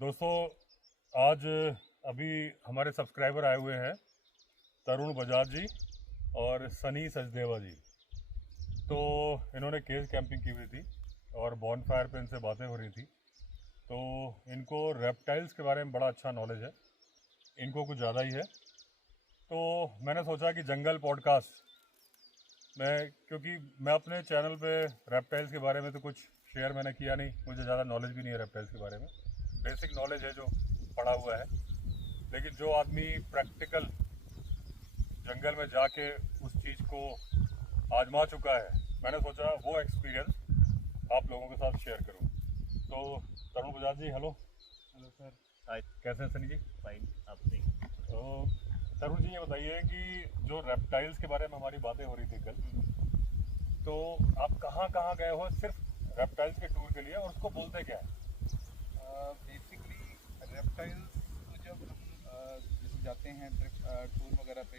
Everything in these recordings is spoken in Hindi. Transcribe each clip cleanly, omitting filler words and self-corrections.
दोस्तों, आज अभी हमारे सब्सक्राइबर आए हुए हैं तरुण बजाज जी और सनी सचदेवा जी। तो इन्होंने केज कैंपिंग की हुई थी और बॉनफायर पे इनसे बातें हो रही थी। तो इनको रेप्टाइल्स के बारे में बड़ा अच्छा नॉलेज है, इनको कुछ ज़्यादा ही है। तो मैंने सोचा कि जंगल पॉडकास्ट में, क्योंकि मैं अपने चैनल पे रेप्टाइल्स के बारे में तो कुछ शेयर मैंने किया नहीं, मुझे ज़्यादा नॉलेज भी नहीं है रेप्टाइल्स के बारे में। बेसिक नॉलेज है जो पढ़ा हुआ है, लेकिन जो आदमी प्रैक्टिकल जंगल में जाके उस चीज़ को आजमा चुका है, मैंने सोचा वो एक्सपीरियंस आप लोगों के साथ शेयर करूं। तो Tarun Bajaj ji, hello. Hello sir. Hi. कैसे हैं सनी जी? फाइन। आप नहीं? तो तरुण जी, ये बताइए कि जो रेप्टाइल्स के बारे में हमारी बातें हो रही थी कल, तो आप कहाँ कहाँ गए हो सिर्फ रेप्टाइल्स के टूर के लिए, और उसको बोलते क्या है? बेसिकली रेप्टाइल्स को जब हम जैसे जाते हैं ट्रिप टूर वगैरह पे,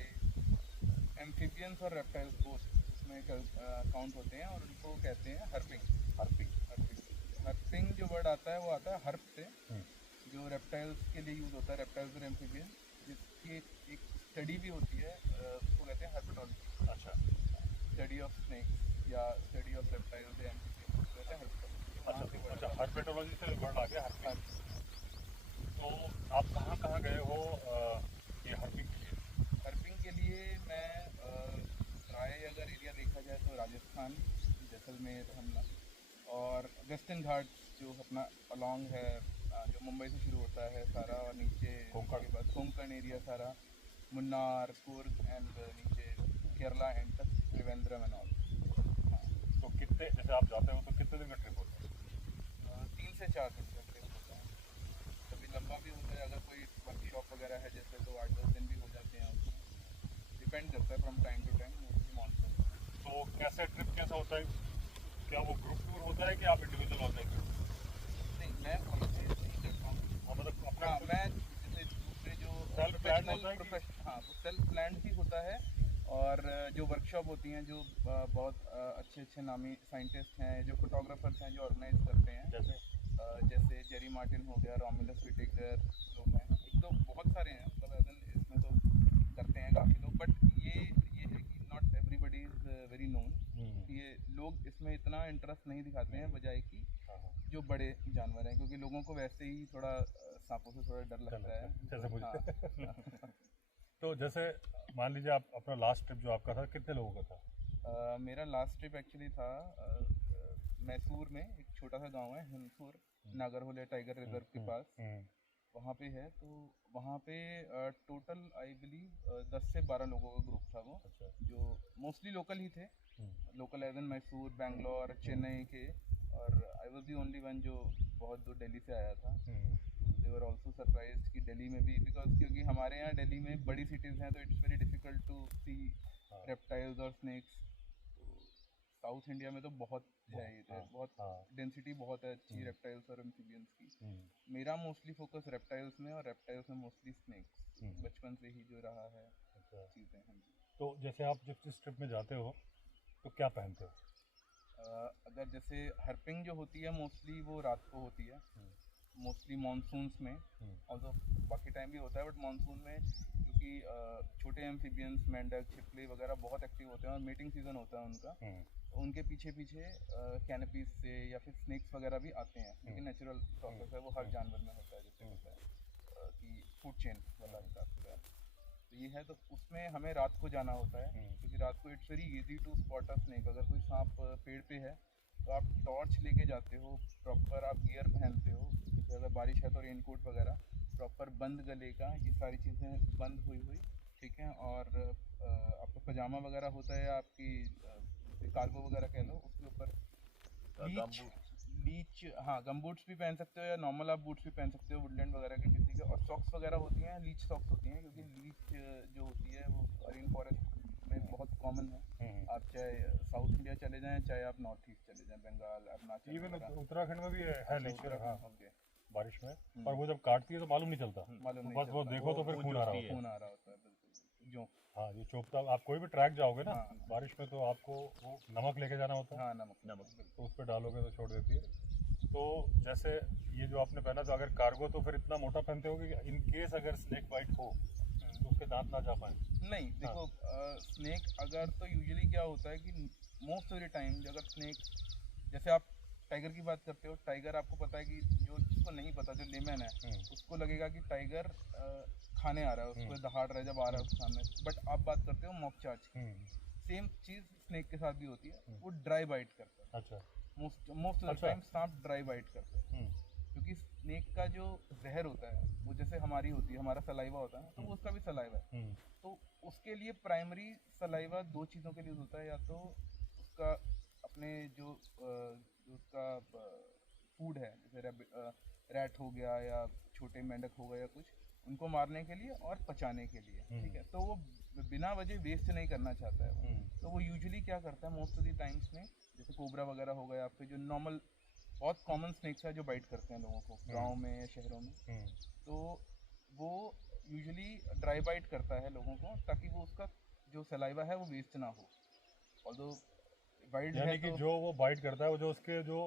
एम्फीबियंस और रेप्टाइल्स बोथ उसमें काउंट होते हैं और उनको कहते हैं हर्पिंग। हर्पिंग। हर्पिंग जो वर्ड आता है वो आता है हर्प से, हम्म, जो रेप्टाइल्स के लिए यूज़ होता है, रेप्टाइल्स और एम्फीबियन, जिसकी एक स्टडी भी होती है, उसको कहते हैं हर्पेटोलॉजी। अच्छा स्टडी ऑफ स्नेक्स या स्टडी ऑफ रेप्टाइल्स या एम्फीबियन कहते हैं हर्पेटोलॉजी। वहाँ से अच्छा। वर्ड हर्पेटोलॉजी से वर्ड आ गया हर्पिंग। हर्प। तो आप कहाँ कहाँ गए हो ये हर्पिंग के लिए? हर्पिंग के लिए मैं प्राय अगर एरिया देखा जाए तो राजस्थान, जैसलमेर, हमला और वेस्टर्न घाट्स जो अपना अलॉन्ग है, जो मुंबई से शुरू होता है सारा और नीचे कोंकण। के बाद कोंकण एरिया सारा, मुन्नार, कूर्ग एंड नीचे केरला एंड तक त्रिवेंद्रम एंड ऑल। हाँ, तो कितने, जैसे आप जाते हो तो कितने दिन का ट्रिप होता है? 3 से 4 दिन का ट्रिप होता है। कभी लंबा भी होता है, अगर कोई वर्कशॉप वगैरह है जैसे तो 8-10 दिन भी हो जाते हैं उसमें। डिपेंड करता है from time to time, mostly monsoon. तो कैसे ट्रिप कैसा होता है? क्या वो ग्रुप टूर होता है कि आप इंडिविजुअल होते हैं? नहीं, मैं वॉलंटियर नहीं करता हूँ। हाँ, मतलब अपना हाँ, मैं जैसे दूसरे जो सेल्फ प्लान होता है कि हाँ, वो सेल्फ प्लान भी होता है। और जो वर्कशॉप होती हैं, जो बहुत अच्छे अच्छे नामी साइंटिस्ट हैं, जो फोटोग्राफर्स हैं, जो ऑर्गेनाइज करते हैं, जैसे जैसे जेरी मार्टिन हो गया, रोमुलस व्हिटेकर लोग हैं, एक दो बहुत सारे हैं, मतलब एज इसमें तो करते हैं काफ़ी लोग, बट ये है कि not everybody is very known. ये लोग इसमें इतना इंटरेस्ट नहीं दिखाते हैं, बजाय कि हाँ हाँ, जो बड़े जानवर हैं, क्योंकि लोगों को वैसे ही थोड़ा सांपों से थोड़ा डर लगता है। जैसे मुझे हाँ। तो जैसे मान लीजिए आप अपना लास्ट ट्रिप जो आपका था, कितने लोगों का था? मेरा लास्ट ट्रिप एक्चुअली था मैसूर में, एक छोटा सा गांव है हिमसूर, नागरहोले टाइगर रिजर्व के पास, हम्म, वहाँ पे है। तो वहाँ पे टोटल आई बिलीव 10 से 12 लोगों का ग्रुप था वो, अच्छा। जो मोस्टली लोकल ही थे, local as in Mysore, Bangalore, Chennai के। और I was the only one जो बहुत दूर दिल्ली से आया था। दे वर ऑल्सो सरप्राइज कि दिल्ली में भी, बिकॉज क्योंकि हमारे यहाँ दिल्ली में बड़ी सिटीज़ हैं तो इट्स वेरी डिफिकल्ट टू सी हाँ रेप्टाइल्स और स्नेक्स। तो साउथ इंडिया में तो बहुत है, ये हाँ बहुत हाँ। डेंसिटी बहुत है अच्छी रेप्टाइल्स और एम्फीबियंस की। हम्म, मेरा मोस्टली फोकस रेप्टाइल्स में, और रेप्टाइल्स में मोस्टली स्नेक्स, हम्म, बचपन से ही जो रहा है अच्छा। चीज़ें। हाँ जी। तो जैसे आप जब जिस ट्रिप में जाते हो तो क्या पहनते हो? अगर जैसे हर्पिंग जो होती है मोस्टली वो रात को होती है, मोस्टली मानसून्स में, और तो बाकी टाइम भी होता है, बट मानसून में क्योंकि छोटे एम्फीबियंस, मेंढक, छिपकली वगैरह बहुत एक्टिव होते हैं और मीटिंग सीजन होता है उनका, तो उनके पीछे पीछे कैनपीज से या फिर स्नेक्स वगैरह भी आते हैं, क्योंकि नेचुरल प्रोसेस है वो, हर जानवर में होता है, जैसे होता है कि फूड चेन वाला हिसाब से। तो ये है, तो उसमें हमें रात को जाना होता है, क्योंकि रात को it's very easy to spot a snake. अगर कोई सांप पेड़ पे है तो आप टॉर्च लेके जाते हो, प्रॉपर आप गियर पहनते हो, जैसे अगर बारिश है तो रेनकोट वगैरह, प्रॉपर बंद गले का, ये सारी चीज़ें बंद हुई हुई, ठीक है। और आपका पजामा वगैरह होता है, आपकी कार्गो वगैरह कह लो, उसके ऊपर लीच लीच हाँ, गम बूट्स भी पहन सकते हो या नॉर्मल आप बूट्स भी पहन सकते हो, वुडलैंड वगैरह के किसी के। और सॉक्स वगैरह होती हैं, लीच सॉक्स होती हैं, क्योंकि लीच जो होती है वो रेन फॉरेस्ट में बहुत कॉमन है। आप चाहे साउथ इंडिया चले जाएं, चाहे आप नॉर्थ ईस्ट चले जाएं, बंगाल, अरुणाचल इवन वगैरह। उत्तराखंड में भी है अच्छा, लीची। हाँ, उत्तराखंड, ओके। बारिश में। पर वो जब काटती है तो मालूम नहीं चलता, मालूम तो नहीं बस वो चलता, देखो तो फिर वो खून आ रहा चोटी होता है। खून आ रहा होता है, बिल्कुल जो। हाँ, ये चोपता, आप कोई भी ट्रैक जाओगे ना हाँ बारिश में, तो आपको वो नमक लेके जाना होता है, हाँ, नमक नमक। बिल्कुल। तो उस पर डालोगे तो छोड़ देती है। तो जैसे ये जो आपने पहना, तो अगर कार्गो तो फिर इतना मोटा पहनते होगे कि इन केस अगर स्नेक बाइट हो तो उसके दांत ना जा पाए? नहीं देखो, स्नेक अगर तो यूजुअली क्या होता है कि मोस्ट ऑफ द टाइम अगर स्नेक, जैसे आप टाइगर की बात करते हो, टाइगर आपको पता है कि जो जिसको नहीं पता, जो लेमैन है उसको लगेगा कि टाइगर खाने आ रहा है, उसको दहाड़ रहा है जब आ रहा है उसके सामने, बट आप बात करते हो मॉक चार्ज की। सेम चीज़ स्नेक के साथ भी होती है, वो ड्राई बाइट करता है। अच्छा। मोस्ट ऑफ द टाइम सांप ड्राई बाइट करता है, क्योंकि स्नेक का जो जहर होता है वो जैसे हमारी होती है, हमारा सलाइवा होता है ना, तो वो उसका भी सलाइवा है। तो उसके लिए प्राइमरी सलाइवा दो चीज़ों के लिए होता है, या तो उसका अपने जो उसका फूड है, जैसे रैट हो गया या छोटे मेंढक हो गए या कुछ, उनको मारने के लिए और पचाने के लिए, ठीक है। तो वो बिना वजह वेस्ट नहीं करना चाहता है वो। तो वो यूजुअली क्या करता है मोस्ट ऑफ द टाइम्स में, जैसे कोबरा वगैरह हो गया, आपके जो नॉर्मल बहुत कॉमन स्नेक्स है जो बाइट करते हैं लोगों को गांव में या शहरों में, तो वो यूजुअली ड्राई बाइट करता है लोगों को, ताकि वो उसका जो सलाइवा है वो वेस्ट ना हो। ऑल्दो वाइल्ड है यानी कि तो जो वो बाइट करता है, वो जो उसके जो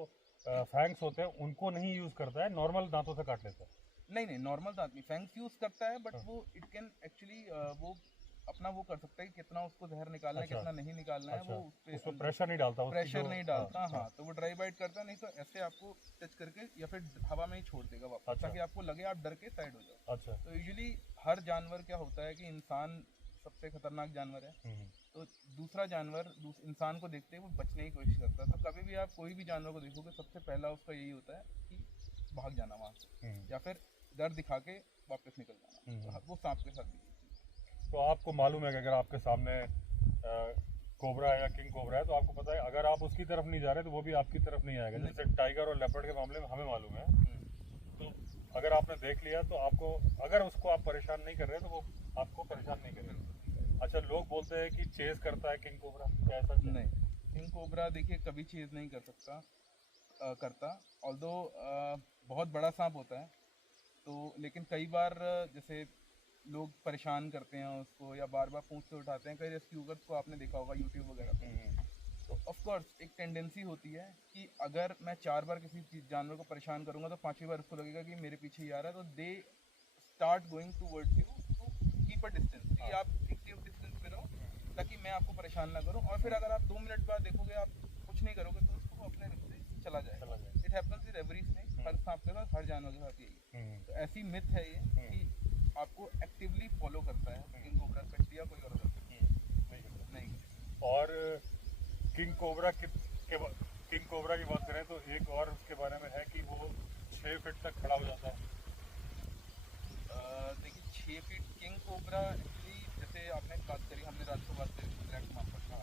फैंग्स होते हैं उनको नहीं यूज करता है, नॉर्मल दांतों से काट लेता है? नहीं, नॉर्मल दांत नहीं, फैंग्स यूज करता है, बट वो इट कैन एक्चुअली वो अपना वो कर सकता है कि कितना उसको जहर निकालना है, अच्छा। कितना नहीं निकालना है, अच्छा, वो उस उसमें प्रेशर नहीं डालता, उसकी प्रेशर जो नहीं डालता। हाँ, तो वो ड्राई बाइट करता है, नहीं तो ऐसे आपको टच करके या फिर हवा में ही छोड़ देगा वापस, अच्छा। ताकि आपको लगे आप डर के साइड हो जाओ। अच्छा। तो यूजुअली हर जानवर क्या होता है कि इंसान सबसे खतरनाक जानवर है, तो दूसरा जानवर इंसान को देखते ही वो बचने की कोशिश करता है। तो कभी भी आप कोई भी जानवर को देखोगे, सबसे पहला उसका यही होता है कि भाग जाना वहाँ से, या फिर डर दिखा के वापस निकल जाना। तो वो सांप के साथ भी यही चीज़ है। तो आपको मालूम है कि अगर आपके सामने कोबरा या किंग कोबरा है, तो आपको पता है अगर आप उसकी तरफ नहीं जा रहे तो वो भी आपकी तरफ नहीं आएगा। जैसे टाइगर और लेपर्ड के मामले में हमें मालूम है। तो अगर आपने देख लिया तो आपको, अगर उसको आप परेशान नहीं कर रहे तो वो आपको परेशान नहीं करेगा। अच्छा, लोग बोलते हैं कि चेज करता है किंग कोबरा, क्या ऐसा? नहीं, किंग कोबरा देखिए कभी चेज नहीं कर सकता, करता। ऑल्दो बहुत बड़ा सांप होता है, तो लेकिन कई बार जैसे लोग परेशान करते हैं उसको, या बार बार पूंछ से उठाते हैं, कई रेस्क्यूअर्स को आपने देखा होगा यूट्यूब वगैरह पे। तो ऑफ कोर्स एक टेंडेंसी होती है कि अगर मैं 4 बार किसी जानवर को परेशान करूंगा तो 5वीं बार उसको लगेगा कि मेरे पीछे ही आ रहा है, तो they start going towards you to keep a distance, कि आप एक सेफ डिस्टेंस पे रहो ताकि मैं आपको परेशान ना करूं। और फिर अगर आप 2 मिनट बाद देखोगे आप कुछ नहीं करोगे, तो उसको अपने रुख से चला जाएगा। It happens with every snake, हर सांप के साथ, हर जानवर के साथ यही है। तो ऐसी मिथ है ये कि आपको एक्टिवली फॉलो करता है किंग कोबरा, स्पेशली या कोई और नहीं। और किंग कोबरा किंग कोबरा की बात करें तो एक और उसके बारे में है कि वो 6 फीट तक खड़ा हो जाता है। देखिए 6 फीट किंग कोबरा एक्चुअली, जैसे आपने बात करी, हमने रात को बात करी ब्लैक माम्बा का,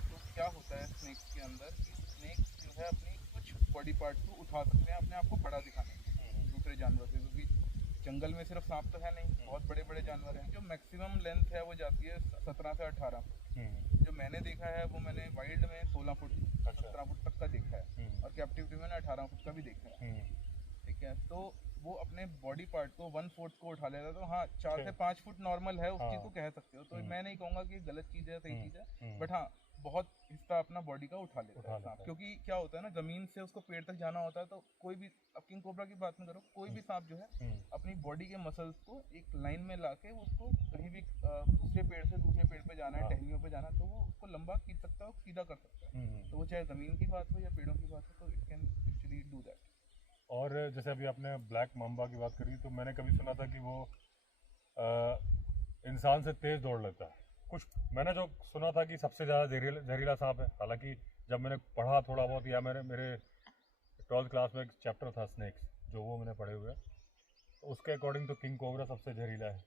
तो क्या होता है स्नेक्स के अंदर कि स्नेक्स जो है अपनी कुछ बॉडी पार्ट को उठा सकते हैं अपने आप को बड़ा दिखाने के लिए दूसरे जानवर से, क्योंकि जंगल में सिर्फ सांप तो है नहीं, बहुत बड़े बड़े जानवर हैं। जो मैक्सिमम लेंथ है वो जाती है 17 से 18 फुट। जो मैंने देखा है वो मैंने वाइल्ड में 16 फुट 17 फुट तक का देखा है, और कैप्टिविटी में 18 फुट का भी देखा है, ठीक है। तो वो अपने बॉडी पार्ट को 1/4 को उठा लेता है। तो हाँ, 4 से 5 फुट नॉर्मल है, उस चीज़ को कह सकते हो। तो मैं नहीं कहूँगा कि गलत चीज़ है, सही चीज़ है, बट हाँ बहुत हिस्सा अपना बॉडी का उठा लेता है सांप। क्योंकि क्या होता है ना, जमीन से उसको पेड़ तक जाना होता है, तो कोई भी, अब किंग कोबरा की बात में करो, कोई भी सांप जो है अपनी बॉडी के मसल्स को एक लाइन में ला के उसको कहीं भी दूसरे पेड़ से दूसरे पेड़ पे जाना है, टहनियों पे जाना है, तो वो उसको लंबा खींच सकता है और सीधा कर सकता है। तो वो चाहे ज़मीन की बात हो या पेड़ों की बात हो, तो it can actually do that. और जैसे अभी आपने ब्लैक माम्बा की बात करी, तो मैंने कभी सुना था कि वो इंसान से तेज दौड़ लेता है। कुछ मैंने जो सुना था कि सबसे ज़्यादा जहरीला सांप है। हालांकि जब मैंने पढ़ा थोड़ा बहुत, या मेरे 12th क्लास में एक चैप्टर था स्नेक्स, जो वो मैंने पढ़े हुए, तो उसके अकॉर्डिंग तो किंग कोबरा सबसे जहरीला है,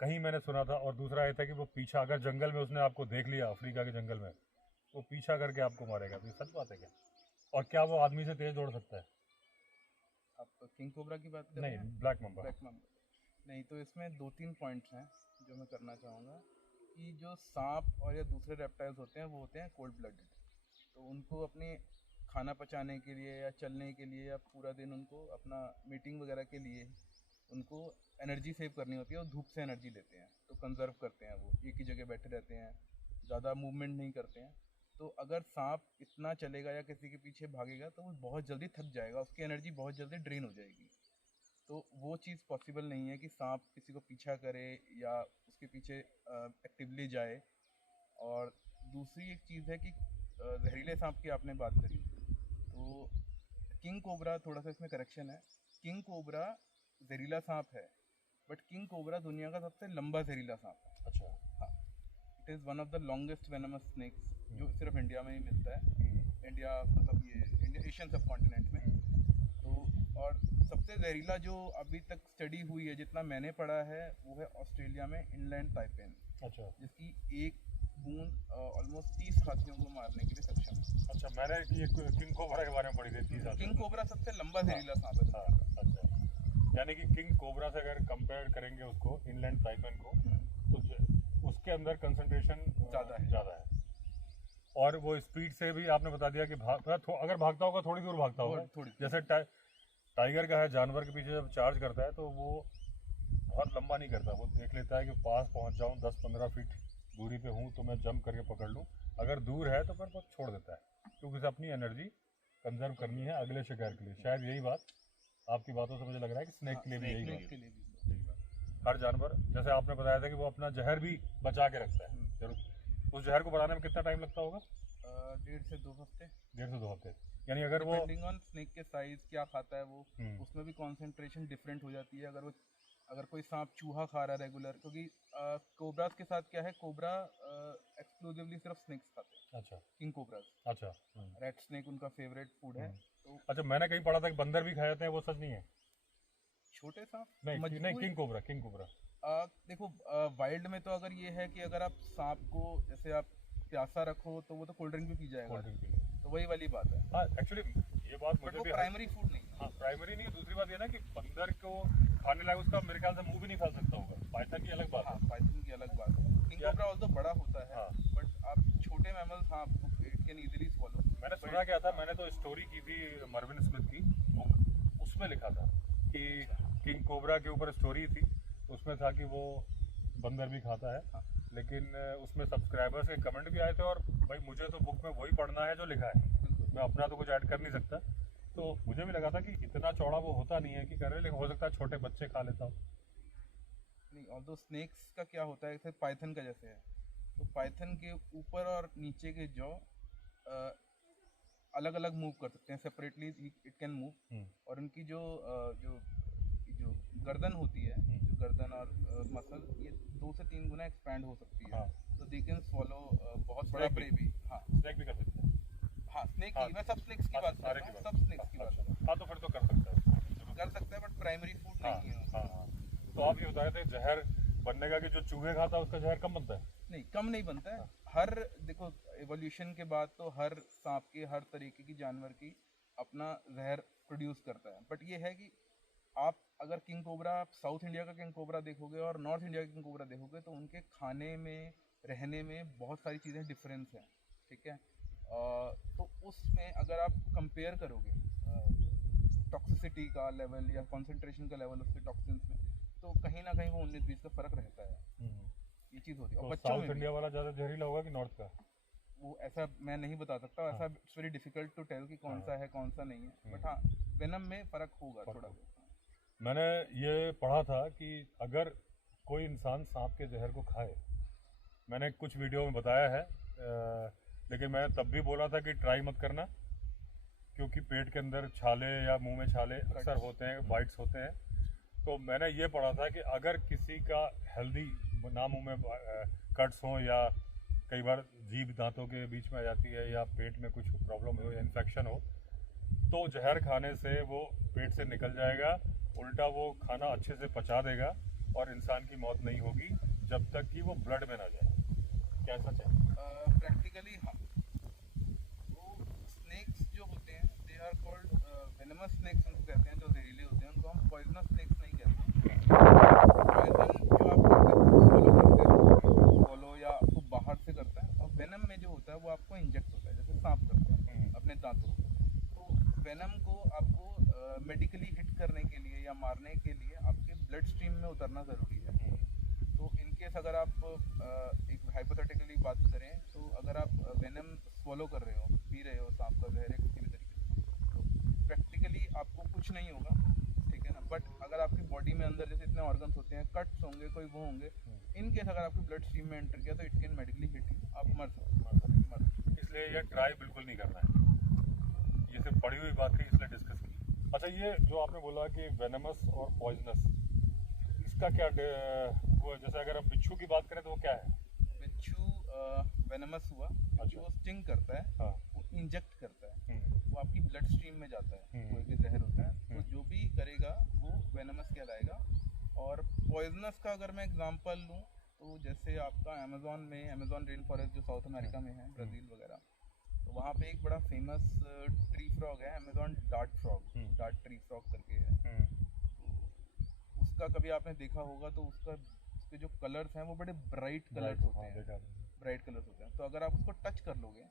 कहीं मैंने सुना था। और दूसरा ये था कि वो पीछा, अगर जंगल में उसने आपको देख लिया, अफ्रीका के जंगल में, वो पीछा करके आपको मारेगा। तो ये सच बात है क्या? और क्या वो आदमी से तेज दौड़ सकता है? आप किंग कोबरा की बात कर रहे नहीं, हैं? Black mamba. ब्लैक माम्बा नहीं। तो इसमें 2-3 पॉइंट्स हैं जो मैं करना चाहूँगा, कि जो सांप और या दूसरे रेप्टाइल्स होते हैं वो होते हैं कोल्ड ब्लडेड। तो उनको अपने खाना पचाने के लिए या चलने के लिए या पूरा दिन उनको अपना मीटिंग वगैरह के लिए उनको एनर्जी सेव करनी होती है, और धूप से एनर्जी लेते हैं, तो कंजर्व करते हैं, वो एक ही जगह बैठे रहते हैं, ज़्यादा मूवमेंट नहीं करते हैं। तो अगर सांप इतना चलेगा या किसी के पीछे भागेगा तो वो बहुत जल्दी थक जाएगा, उसकी एनर्जी बहुत जल्दी ड्रेन हो जाएगी। तो वो चीज़ पॉसिबल नहीं है कि सांप किसी को पीछा करे या उसके पीछे एक्टिवली जाए। और दूसरी एक चीज़ है कि जहरीले सांप की आपने बात करी, तो किंग कोबरा, थोड़ा सा इसमें करेक्शन है, किंग कोबरा जहरीला सांप है, बट किंग कोबरा दुनिया का सबसे लंबा जहरीला सांप है। अच्छा। हाँ, it is one of the longest venomous snakes जो सिर्फ इंडिया में ही मिलता है। इंडिया मतलब ये इंडिया एशियन सब कॉन्टिनेंट में। तो और सबसे जहरीला जो अभी तक स्टडी हुई है, जितना मैंने पढ़ा है, वो है ऑस्ट्रेलिया में इनलैंड ताइपेन। अच्छा। जिसकी एक बूंद ऑलमोस्ट 30 हाथियों को मारने के लिए सक्षम है। अच्छा, मैंने ये किंग कोबरा के बारे में पढ़ी थी 30 हाथी। किंग कोबरा सबसे लंबा जहरीला सांप है। हाँ, अच्छा। यानी कि किंग कोबरा से अगर कंपेयर करेंगे उसको, इनलैंड ताइपेन को, तो उसके अंदर कंसंट्रेशन ज़्यादा है। और वो स्पीड से भी आपने बता दिया कि अगर भागता होगा थोड़ी दूर भागता होगा। जैसे टाइगर का है, जानवर के पीछे जब चार्ज करता है तो वो बहुत लंबा नहीं करता, वो देख लेता है कि पास पहुंच जाऊं, 10-15 फीट दूरी पे हूं तो मैं जंप करके पकड़ लूं। अगर दूर है तो फिर वो छोड़ देता है, क्योंकि उसे अपनी एनर्जी कंजर्व करनी है अगले शिकार के लिए। शायद यही बात आपकी बातों से मुझे लग रहा है कि स्नेक के लिए भी यही बात। हर जानवर, जैसे आपने बताया था कि वो अपना जहर भी बचा के रखता है, जरूर। उस जहर को बनाने में कितना टाइम लगता होगा? 1.5 से 2 हफ्ते। 1.5 से 2 हफ्ते। यानी अगर वो डिपेंडिंग ऑन स्नेक के साइज, क्या खाता है वो, उसमें भी कंसंट्रेशन डिफरेंट हो जाती है। अगर कोई सांप चूहा खा रहा है रेगुलर, क्योंकि कोबरास के साथ क्या है, कोबरा एक्सक्लूसिवली सिर्फ स्नेक्स खाते हैं। अच्छा। King cobras. अच्छा। रेड स्नेक उनका फेवरेट फूड है। तो अच्छा, मैंने कहीं पढ़ा था कि बंदर भी खा जाते हैं, वो सच नहीं है? छोटे सांप नहीं, किंग कोबरा। देखो, वाइल्ड में तो अगर ये है कि अगर आप सांप को जैसे आप प्यासा रखो तो वो तो कोल्ड ड्रिंक भी पी जाएगा, तो वही वाली बात है। हाँ, एक्चुअली ये बात मुझे भी प्राइमरी फूड नहीं है। हाँ, प्राइमरी नहीं है। दूसरी बात ये ना कि बंदर को खाने लायक उसका मेरे ख्याल से मुंह भी नहीं फैल सकता होगा। पाइथन की अलग बात है। पाइथन की अलग बात है। किंग कोबरा ऑल्सो बड़ा होता है, बट आप छोटे मैमल्स, हाँ, इट कैन इजीली स्वॉलो। मैंने सुना क्या था, मैंने तो स्टोरी की थी मर्विन स्मिथ की बुक, उसमें लिखा था कि किंग कोबरा के ऊपर स्टोरी थी, उसमें था कि वो बंदर भी खाता है। लेकिन उसमें सब्सक्राइबर्स के कमेंट भी आए थे, और भाई मुझे तो बुक में वही पढ़ना है जो लिखा है, मैं अपना तो कुछ ऐड कर नहीं सकता। तो मुझे भी लगा था कि इतना चौड़ा वो होता नहीं है कि कर रहे, लेकिन हो सकता है छोटे बच्चे खा लेता हो। नहीं, और दो स्नेक्स का क्या होता है, जैसे पाइथन का जैसे है, तो पाइथन के ऊपर और नीचे के जॉ अलग अलग मूव कर सकते हैं, सेपरेटली इट कैन मूव। और उनकी जो गर्दन होती है, जो गर्दन और मसल, ये 2 से 3 गुना एक्सपैंड हो सकती है। तो दे कैन स्वॉलो बहुत बड़ा प्रे भी। हाँ, स्नेक भी कर सकते हैं। हाँ, स्नेक की मैं सब स्नेक्स की बात कर रहा हूँ, सब स्नेक्स की बात कर रहा हूँ। हाँ, तो फिर तो कर सकता है, बट प्राइमरी फूड नहीं है। हाँ। तो आप ये बता रहे थे जहर बनने का कि जो चूहे खाता है उसका जहर कम बनता है? नहीं, कम नहीं बनता है। देखो, एवोल्यूशन के बाद तो हर सांप के, हर तरीके की जानवर की अपना जहर प्रोड्यूस करता है। बट ये है कि आप अगर किंग कोबरा, आप साउथ इंडिया का किंग कोबरा देखोगे और नॉर्थ इंडिया का किंग कोबरा देखोगे, तो उनके खाने में, रहने में बहुत सारी चीज़ें डिफरेंस हैं, ठीक है। तो उसमें अगर आप कंपेयर करोगे टॉक्सिसिटी का लेवल या कंसंट्रेशन का लेवल उसके टॉक्सिन्स में, तो कहीं ना कहीं वो 19-20 का फर्क रहता है। ये चीज़ होती है। और बच्चों में साउथ इंडिया वाला ज़्यादा जहरीला होगा कि नॉर्थ का? वो ऐसा मैं नहीं बता सकता, ऐसा it's very difficult to tell कि कौन सा है कौन सा नहीं है। बट हाँ, वेनम में फ़र्क होगा थोड़ा बहुत। मैंने ये पढ़ा था कि अगर कोई इंसान सांप के जहर को खाए, मैंने कुछ वीडियो में बताया है, लेकिन मैं तब भी बोला था कि ट्राई मत करना, क्योंकि पेट के अंदर छाले या मुंह में छाले अक्सर होते हैं, बाइट्स होते हैं। तो मैंने ये पढ़ा था कि अगर किसी का हेल्दी ना मुंह में कट्स हों, या कई बार जीभ दांतों के बीच में आ जाती है, या पेट में कुछ प्रॉब्लम हो या इन्फेक्शन हो, तो जहर खाने से वो पेट से निकल जाएगा, उल्टा वो खाना अच्छे से पचा देगा और इंसान की मौत नहीं होगी जब तक कि वो ब्लड में ना जाए। क्या सच है? प्रैक्टिकली हाँ। वो स्नेक्स जो होते हैं, they are called venomous snakes उनको कहते हैं, जो जहरीले होते हैं, उनको हम पॉइजनस स्नेक्स नहीं कहते। पॉइजन जो आप फॉलो या आपको बाहर से करता है, और वेनम में जो होता है वो आपको इंजेक्ट होता है, जैसे सांप करता है अपने दांतों। तो वेनम को आपको मेडिकली हिट करने के लिए या मारने के लिए आपके ब्लड स्ट्रीम में उतरना ज़रूरी है। तो इनके इनकेस अगर आप एक हाइपोथेटिकली बात करें तो अगर आप वेनम स्वॉलो कर रहे हो, पी रहे हो सांप का जहर या किसी भी तरीके से, तो प्रैक्टिकली आपको कुछ नहीं होगा, ठीक है ना। बट अगर आपकी बॉडी में अंदर जैसे इतने ऑर्गन्स होते हैं, कट्स होंगे, कोई वो होंगे, इनकेस अगर आपकी ब्लड स्ट्रीम में एंटर किया तो it can medically hit you, आप मर सकते। इसलिए ये ट्राई बिल्कुल नहीं करना है। ये सिर्फ पढ़ी हुई बात थी, इसलिए डिस्कस की। अच्छा, ये जो आपने बोला कि वेनमस और पॉइजनस, इसका क्या वो जैसे अगर आप बिच्छू की बात करें तो वो क्या है? बिच्छू वेनमस हुआ, अच्छा। वो स्टिंग करता है, हाँ। वो इंजेक्ट करता है, वो आपकी ब्लड स्ट्रीम में जाता है, कोई भी जहर होता है तो जो भी करेगा वो वेनमस कहलाएगा। और पॉइजनस का अगर मैं एग्जांपल लूँ तो जैसे आपका अमेज़न में, अमेज़न रेन फॉरेस्ट जो साउथ अमेरिका में है, ब्राज़ील वगैरह, तो वहाँ पे एक बड़ा फेमस ट्री फ्रॉग है, Amazon dart frog, dart tree frog करके है। तो उसका कभी आपने देखा होगा तो उसके जो कलर्स हैं वो बड़े ब्राइट कलर्स होते हैं, ब्राइट कलर्स होते हैं। तो अगर आप उसको टच कर लोगे,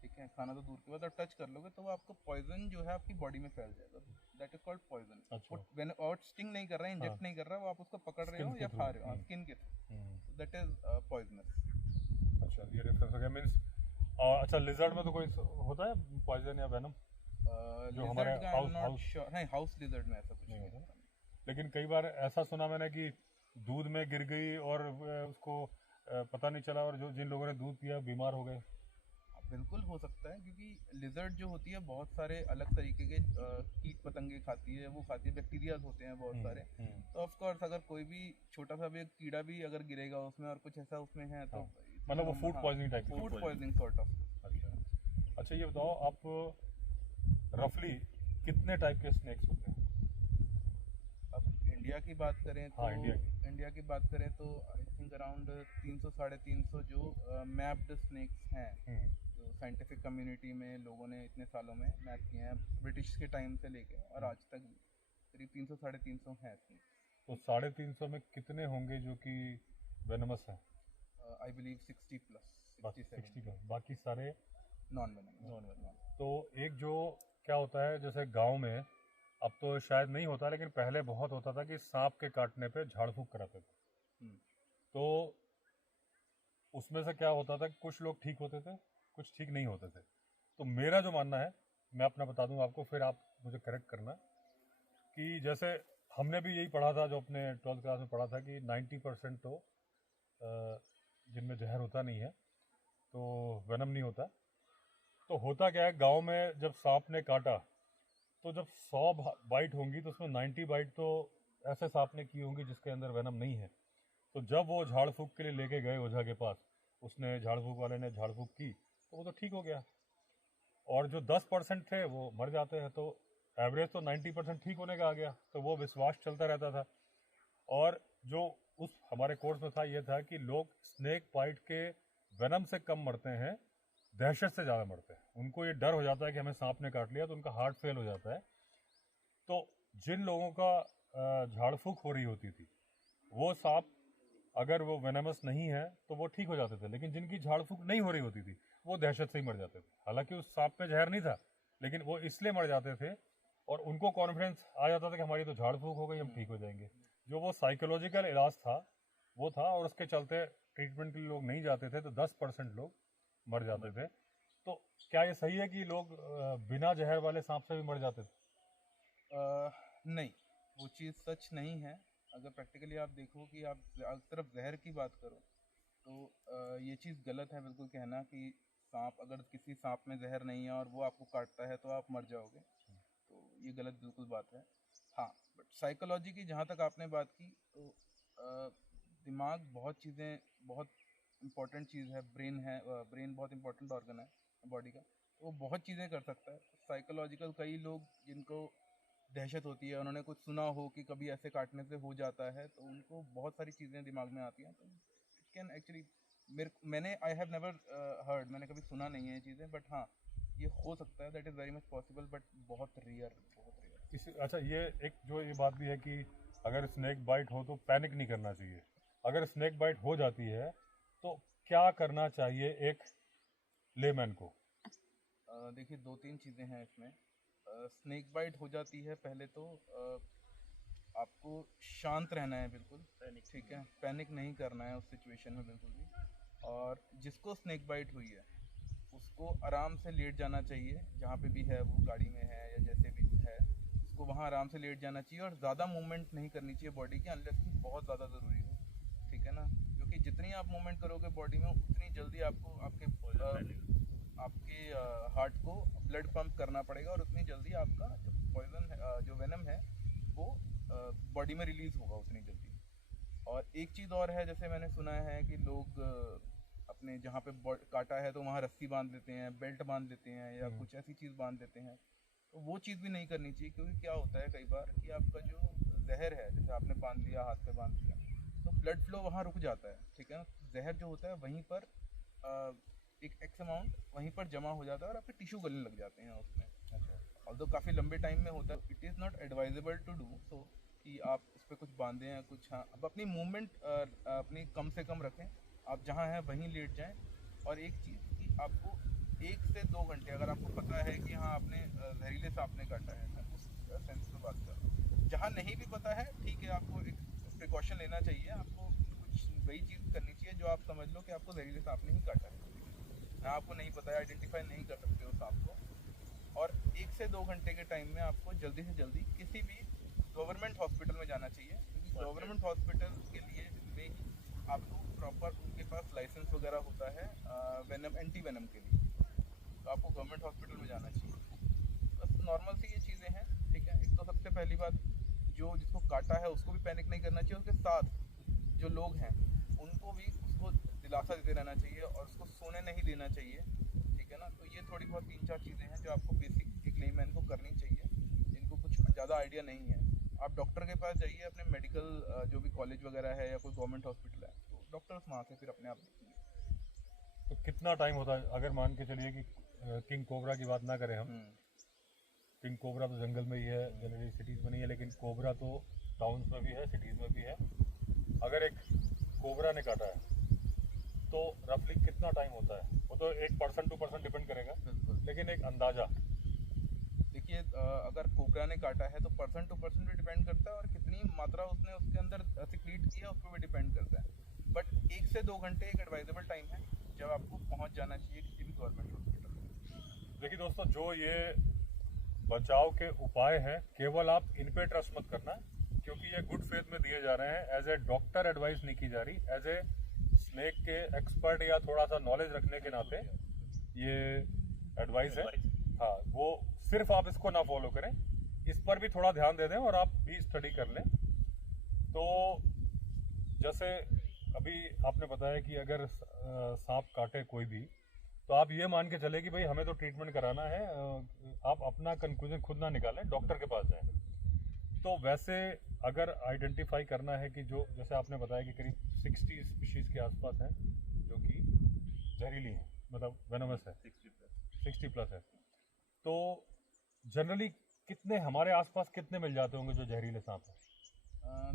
ठीक है, खाना तो दूर की बात है, टच कर लोगे तो वो आपको पॉइजन जो है आपकी बॉडी में फैल जाएगा, दैट इज कॉल्ड पॉइजन। और स्टिंग नहीं कर रहा है, इंजेक्ट नहीं कर रहा है, वो आप उसको पकड़ रहे हो या खा रहे हो, स्किन के थ्रू, दैट इज पॉइजनस। अच्छा, ये रेफरेंस हो गया। मींस अच्छा, लिजर्ड में तो कोई होता है पॉइजन या वेनम? जो हमारे हाउस लिजर्ड में ऐसा कुछ नहीं होता। लेकिन कई बार ऐसा सुना मैंने कि दूध में गिर गई और उसको पता नहीं चला, और जो जिन लोगों ने दूध पिया बीमार हो गए। बिल्कुल हो सकता है, क्योंकि लिजर्ड जो होती है बहुत सारे अलग तरीके के कीट पतंगे खाती है, वो खाती है, बैक्टीरियाज होते हैं बहुत सारे। तो ऑफ कोर्स अगर कोई भी छोटा सा भी एक कीड़ा भी अगर गिरेगा उसमें और कुछ ऐसा उसमें है तो मतलब वो food poisoning type, food poisoning sort of. अच्छा, ये बताओ आप रफली कितने टाइप के स्नेक्स होते हैं? अब इंडिया की बात करें तो इंडिया की बात करें तो आई थिंक अराउंड 300 350 जो मैप्ड स्नेक्स हैं, जो साइंटिफिक कम्युनिटी में लोगों ने इतने सालों में मैप किए हैं, ब्रिटिश के टाइम से लेके और आज तक भी करीब 300 350 हैं स्नेक्स। तो 350 में कितने होंगे जो कि वेनमस हैं? आई बिलीव 60 प्लस, 60 का, बाकी सारे नॉन वेनमस। तो एक जो क्या होता है, जैसे गांव में अब तो शायद नहीं होता, लेकिन पहले बहुत होता था कि सांप के काटने पे झाड़ फूंक कराते थे। तो उसमें से क्या होता था, कुछ लोग ठीक होते थे, कुछ ठीक नहीं होते थे। तो मेरा जो मानना है, मैं अपना बता दूं आपको, फिर आप मुझे करेक्ट करना, कि जैसे हमने भी यही पढ़ा था, जो अपने 12th क्लास में पढ़ा था कि 90% तो जिनमें जहर होता नहीं है, तो वेनम नहीं होता। तो होता क्या है, गांव में जब सांप ने काटा तो जब 100 बाइट होंगी तो उसमें 90 बाइट तो ऐसे सांप ने की होंगी जिसके अंदर वेनम नहीं है। तो जब वो झाड़ फूक के लिए लेके गए ओझा के पास, उसने झाड़ फूक वाले ने झाड़ फूक की तो वो तो ठीक हो गया, और जो 10% थे वो मर जाते हैं। तो एवरेज तो 90% ठीक होने का आ गया, तो वो विश्वास चलता रहता था। और जो उस हमारे कोर्स में था, ये था कि लोग स्नेक बाइट के वेनम से कम मरते हैं, दहशत से ज़्यादा मरते हैं। उनको ये डर हो जाता है कि हमें सांप ने काट लिया, तो उनका हार्ट फेल हो जाता है। तो जिन लोगों का झाड़ फूक हो रही होती थी, वो सांप अगर वो वेनमस नहीं है तो वो ठीक हो जाते थे, लेकिन जिनकी झाड़ फूक नहीं हो रही होती थी वो दहशत से ही मर जाते थे। हालांकि उस सांप में जहर नहीं था, लेकिन वो इसलिए मर जाते थे, और उनको कॉन्फिडेंस आ जाता था कि हमारी तो झाड़ फूक हो गई, हम ठीक हो जाएंगे। जो वो साइकोलॉजिकल इलाज था वो था, और उसके चलते ट्रीटमेंट के लिए लोग नहीं जाते थे, तो 10% लोग मर जाते थे। तो क्या ये सही है कि लोग बिना जहर वाले सांप से भी मर जाते थे? नहीं, वो चीज़ सच नहीं है। अगर प्रैक्टिकली आप देखो कि आप सिर्फ जहर की बात करो तो ये चीज़ गलत है बिल्कुल कहना कि सांप, अगर किसी सांप में जहर नहीं है और वो आपको काटता है तो आप मर जाओगे, तो ये गलत बिल्कुल बात है। हाँ, बट साइकोलॉजी की जहाँ तक आपने बात की, तो दिमाग बहुत चीज़ें, बहुत इम्पॉर्टेंट चीज़ है, ब्रेन बहुत इम्पॉर्टेंट ऑर्गन है बॉडी का, तो वो बहुत चीज़ें कर सकता है। साइकोलॉजिकल कई लोग जिनको दहशत होती है, उन्होंने कुछ सुना हो कि कभी ऐसे काटने से हो जाता है, तो उनको बहुत सारी चीज़ें दिमाग में आती हैं, तो इट कैन एक्चुअली, मैंने आई हैव नेवर हर्ड, मैंने कभी सुना नहीं है ये चीज़ें, बट हाँ ये हो सकता है, that is very much possible, but बहुत रेयर। अच्छा, ये एक जो ये बात भी है कि अगर स्नेक बाइट हो तो पैनिक नहीं करना चाहिए। अगर स्नेक बाइट हो जाती है तो क्या करना चाहिए एक लेमैन को? देखिए, 2-3 चीज़ें हैं इसमें। स्नेक बाइट हो जाती है, पहले तो आपको शांत रहना है बिल्कुल, ठीक है, पैनिक नहीं करना है उस सिचुएशन में बिल्कुल भी। और जिसको स्नेक बाइट हुई है उसको आराम से लेट जाना चाहिए, जहाँ पे भी है वो, गाड़ी में है या जैसे भी है, उसको वहाँ आराम से लेट जाना चाहिए। और ज़्यादा मूवमेंट नहीं करनी चाहिए बॉडी की, अनलेस कि बहुत ज़्यादा ज़रूरी हो, ठीक है ना, क्योंकि जितनी आप मूवमेंट करोगे बॉडी में उतनी जल्दी आपको आपके हार्ट को ब्लड पंप करना पड़ेगा और उतनी जल्दी आपका जो पॉइजन जो वेनम है वो बॉडी में रिलीज होगा उतनी जल्दी। और एक चीज़ और है, जैसे मैंने सुना है कि लोग अपने जहाँ पे काटा है तो वहाँ रस्सी बांध लेते हैं, बेल्ट बांध लेते हैं या कुछ ऐसी चीज़ बांध लेते हैं, तो वो चीज़ भी नहीं करनी चाहिए। क्योंकि क्या होता है कई बार कि आपका जो जहर है, जैसे आपने बांध लिया, हाथ पे बांध लिया, तो ब्लड फ्लो वहाँ रुक जाता है, ठीक है ना। जहर जो होता है वहीं पर एक एक्स अमाउंट वहीं पर जमा हो जाता है और आपके टिश्यू गलने लग जाते हैं उसमें। ऑल्दो काफ़ी लंबे टाइम में होता है, it is not advisable to do so कि आप उस पर कुछ बांधें या कुछ। हाँ, अब अपनी मूवमेंट अपनी कम से कम रखें, आप जहाँ हैं वहीं लेट जाएं। और एक चीज़ कि आपको 1 से 2 घंटे, अगर आपको पता है कि हाँ आपने जहरीले सांप ने काटा है, मैं उस सेंस में बात कर रहा हूँ। जहाँ नहीं भी पता है, ठीक है, आपको एक प्रिकॉशन लेना चाहिए, आपको कुछ वही चीज़ करनी चाहिए जो आप समझ लो कि आपको जहरीले सांप ने ही काटा है, ना आपको नहीं पता है, आइडेंटिफाई नहीं कर सकते हो सांप को। और 1 से 2 घंटे के टाइम में आपको जल्दी से जल्दी किसी भी गवर्नमेंट हॉस्पिटल में जाना चाहिए, क्योंकि गवर्नमेंट हॉस्पिटल के लिए में ही आपको प्रॉपर उनके पास लाइसेंस वगैरह होता है वेनम, एंटी वेनम के लिए, तो आपको गवर्नमेंट हॉस्पिटल में जाना चाहिए। बस नॉर्मल सी ये चीज़ें हैं, ठीक है। एक तो सबसे पहली बात, जो जिसको काटा है उसको भी पैनिक नहीं करना चाहिए, उसके साथ जो लोग हैं उनको भी उसको दिलासा देते रहना चाहिए और उसको सोने नहीं देना चाहिए, ठीक है ना। तो ये थोड़ी बहुत 3-4 चीज़ें हैं जो आपको बेसिक एक लेमैन को करनी चाहिए, जिनको कुछ ज़्यादा आइडिया नहीं है। आप डॉक्टर के पास जाइए, अपने मेडिकल जो भी कॉलेज वगैरह है या कोई गवर्नमेंट हॉस्पिटल है, तो डॉक्टर्स वहाँ से फिर अपने आप देखेंगे। तो कितना टाइम होता है, अगर मान के चलिए कि किंग कोबरा की बात ना करें हम, किंग कोबरा तो जंगल में ही है, जनरली सिटीज़ में नहीं है, लेकिन कोबरा तो टाउन्स में भी है, सिटीज़ में भी है। अगर एक कोबरा ने काटा है तो रफली कितना टाइम होता है? वो तो एक पर्सन टू पर्सन डिपेंड करेगा, लेकिन एक अंदाजा। देखिए, अगर कोबरा ने काटा है तो पर्सन टू पर्सन भी डिपेंड करता है और कितनी मात्रा उसने उसके अंदर सिक्रीट किया उस पर भी डिपेंड करता है। बट 1 से 2 घंटे एक एडवाइजेबल टाइम है जब आपको पहुंच जाना चाहिए किसी भी गवर्नमेंट हॉस्पिटल में। देखिए दोस्तों, जो ये बचाव के उपाय हैं, केवल आप इन पे ट्रस्ट मत करना, क्योंकि ये गुड फेथ में दिए जा रहे हैं। एज ए डॉक्टर एडवाइस नहीं की जा रही, एज ए स्नेक के एक्सपर्ट या थोड़ा सा नॉलेज रखने के नाते ये एडवाइस है। हाँ, वो सिर्फ आप इसको ना फॉलो करें, इस पर भी थोड़ा ध्यान दे दें और आप भी स्टडी कर लें। तो जैसे अभी आपने बताया कि अगर सांप काटे कोई भी, तो आप ये मान के चले कि भाई हमें तो ट्रीटमेंट कराना है, आप अपना कंक्लूजन खुद ना निकालें, डॉक्टर के पास जाएं। तो वैसे अगर आइडेंटिफाई करना है कि जो, जैसे आपने बताया कि करीब 60 स्पीशीज़ के आसपास हैं जो कि जहरीली हैं, मतलब वेनमस है, 60 प्लस है, तो जनरली कितने हमारे आसपास कितने मिल जाते होंगे जो जहरीले सांप हैं?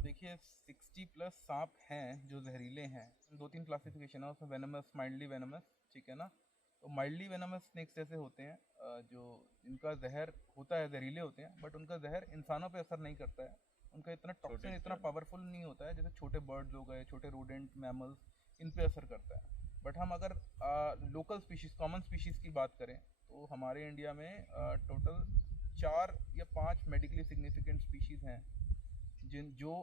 देखिए, 60 प्लस सांप हैं जो जहरीले हैं। 2-3 क्लासिफिकेशन है उसमें, वेनमस, माइल्डली वेनमस, ठीक है ना। तो माइल्डली वेनमस स्नेक्स जैसे होते हैं जो इनका जहर होता है, जहरीले होते हैं, बट उनका जहर इंसानों पे असर नहीं करता है, उनका इतना टॉक्सिन इतना पावरफुल नहीं होता है जैसे छोटे बर्ड्स हो गए, छोटे रोडेंट, मैमल्स, इन पे असर करता है। बट हम अगर लोकल स्पीशीज़, कॉमन स्पीशीज़ की बात करें तो हमारे इंडिया में टोटल 4 या 5 मेडिकली सिग्निफिकेंट स्पीशीज़ हैं जो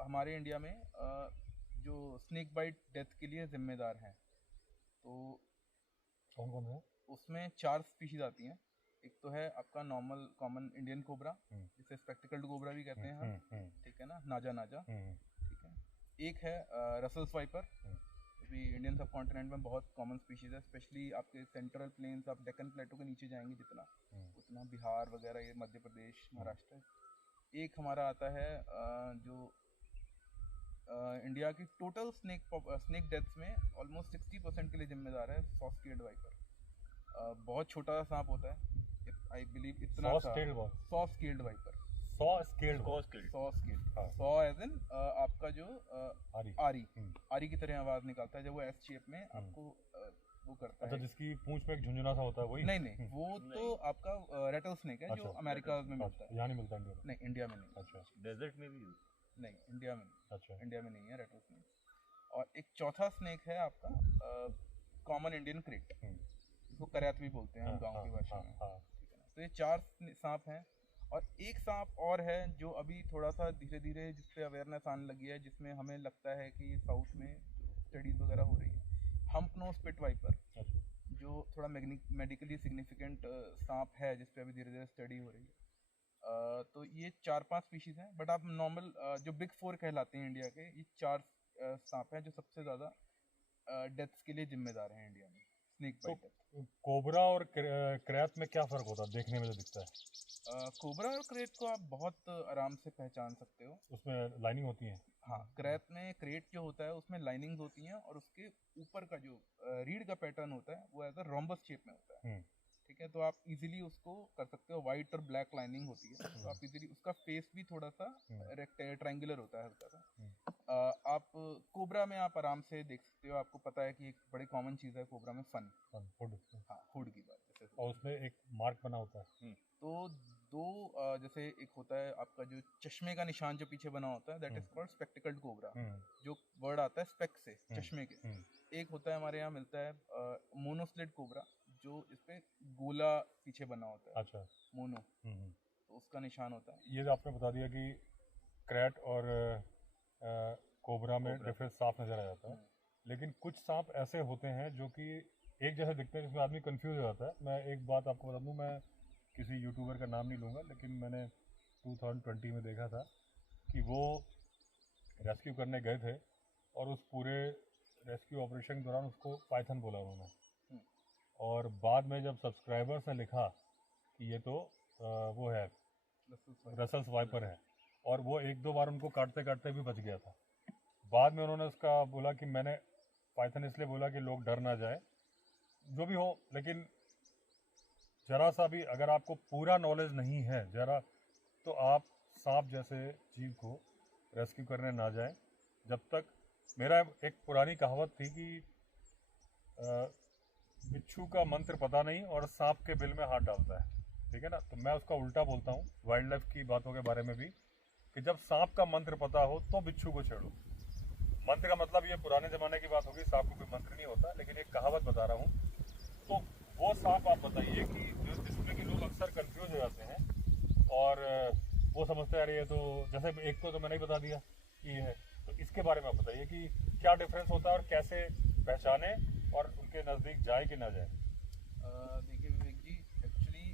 हमारे इंडिया में जो स्नेक बाइट डेथ के लिए जिम्मेदार हैं। तो कौन कौन है? उसमें 4 स्पीशीज़ आती हैं। एक तो है आपका नॉर्मल कॉमन इंडियन कोबरा, जिसे स्पेक्टिकल्ड कोबरा भी कहते हैं हम, ठीक है ना, नाजा नाजा, ठीक है। एक है रसल्स वाइपर, भी इंडियन सब कॉन्टिनेंट में बहुत कॉमन स्पीशीज़ है, स्पेशली आपके सेंट्रल प्लेन्स, आप डेक्कन प्लेटो के नीचे जाएंगे जितना उतना, बिहार वगैरह, ये मध्य प्रदेश, महाराष्ट्र। एक हमारा आता है जो इंडिया की टोटल स्नेक डेथ्स में ऑलमोस्ट 60% के लिए जिम्मेदार है, सॉ स्केल्ड वाइपर। बहुत छोटा सा सांप होता है, आई बिलीव इतना सा, saw scaled viper, saw as in आपका जो आरी की तरह आवाज निकालता है जब वो एस शेप में आपको वो करता अच्छा, है। जिसकी पूंछ पे एक झुंझुना सा होता है वही? नहीं नहीं, वो तो आपका रेटल स्नेक है जो अच्छा। अमेरिका में मिलता है। यहाँ नहीं मिलता इंडिया में? नहीं, इंडिया में नहीं। अच्छा डेजर्ट में भी नहीं, इंडिया में नहीं। अच्छा। इंडिया में नहीं है रेटल स्नेक। और एक चौथा स्नेक है आपका कॉमन इंडियन क्रेट, इसको करैत भी बोलते हैं हम गाँव की भाषा में, ठीक है ना। तो ये 4 सांप हैं। और एक सांप और है जो अभी थोड़ा सा धीरे धीरे जिस पे अवेयरनेस आने लगी है, जिसमें हमें लगता है कि साउथ में जो स्टडीज़ वगैरह हो रही है, हम्प नोज पिट वाइपर, अच्छा। जो थोड़ा मेडिकली सिग्निफिकेंट सांप है, जिस पे अभी धीरे धीरे स्टडी हो रही है। तो ये 4-5 स्पीशीज़ हैं, बट आप नॉर्मल जो बिग 4 कहलाते हैं इंडिया के, ये 4 सांप हैं जो सबसे ज़्यादा डेथ्स के लिए जिम्मेदार हैं इंडिया में, स्नेक तो बाइट डेथ। कोबरा और क्रैत में क्या फ़र्क होता है देखने में जो दिखता है? कोबरा और क्रेट को आप बहुत आराम से पहचान सकते हो। उसमें लाइनिंग होती है? हाँ, क्रेट में, क्रेट जो होता है उसमें लाइनिंग्स होती हैं, और उसके ऊपर का जो रीढ़ का पैटर्न होता है वो एज अ रोम्बस शेप में होता है, ठीक है। तो आप इजीली उसको कर सकते हो, वाइट और ब्लैक लाइनिंग होती है, तो आप इजीली, उसका फेस भी थोड़ा सा ट्रायंगुलर होता है हल्का सा। आप कोबरा में आप आराम से देख सकते हो, आपको पता है कि एक बड़ी कॉमन चीज़ है कोबरा में, फन, हुड। हाँ, हुड की बात जैसे। और उसमें एक मार्क बना होता है। तो दो जैसे एक होता है आपका जो चश्मे का निशान जो पीछे बना होता है, that is called spectacled cobra, जो वर्ड आता है स्पेक से, चश्मे के। एक होता है हमारे यहाँ मिलता है मोनोस्लिट कोबरा, जो इस पे गोला पीछे बना होता है। अच्छा। मोनो, तो उसका निशान होता है। ये जो आपने बता दिया कि क्रैट और कोबरा में डिफरेंस साफ नज़र आ जाता है, लेकिन कुछ सांप ऐसे होते हैं जो कि एक जैसे दिखते हैं, जिसमें आदमी कंफ्यूज हो जाता है। मैं एक बात आपको बता दूं, मैं किसी यूट्यूबर का नाम नहीं लूँगा, लेकिन मैंने 2020 में देखा था कि वो रेस्क्यू करने गए थे, और उस पूरे रेस्क्यू ऑपरेशन के दौरान उसको पाइथन बोला उन्होंने। और बाद में जब सब्सक्राइबर्स ने लिखा कि ये तो वो है, रसल्स वाइपर है, और वो 1-2 बार उनको काटते काटते भी बच गया था। बाद में उन्होंने उसका बोला कि मैंने पाइथन इसलिए बोला कि लोग डर ना जाए, जो भी हो, लेकिन ज़रा सा भी अगर आपको पूरा नॉलेज नहीं है ज़रा, तो आप सांप जैसे जीव को रेस्क्यू करने ना जाएं जब तक। मेरा एक पुरानी कहावत थी कि बिच्छू का मंत्र पता नहीं और सांप के बिल में हाथ डालता है, ठीक है ना। तो मैं उसका उल्टा बोलता हूँ वाइल्ड लाइफ की बातों के बारे में भी, कि जब सांप का मंत्र पता हो तो बिच्छू को छेड़ो। मंत्र का मतलब ये पुराने ज़माने की बात होगी, सांप को कोई मंत्र नहीं होता, लेकिन एक कहावत बता रहा हूँ। तो वो सांप आप बताइए कि जो जिसमें कि लोग अक्सर कंफ्यूज हो जाते हैं, और वो समझते हैं अरे ये तो, जैसे एक तो मैंने ही बता दिया कि ये है, तो इसके बारे में आप बताइए कि क्या डिफरेंस होता है और कैसे पहचाने और उनके नज़दीक जाए कि ना जाए। देखिए विवेक जी, एक्चुअली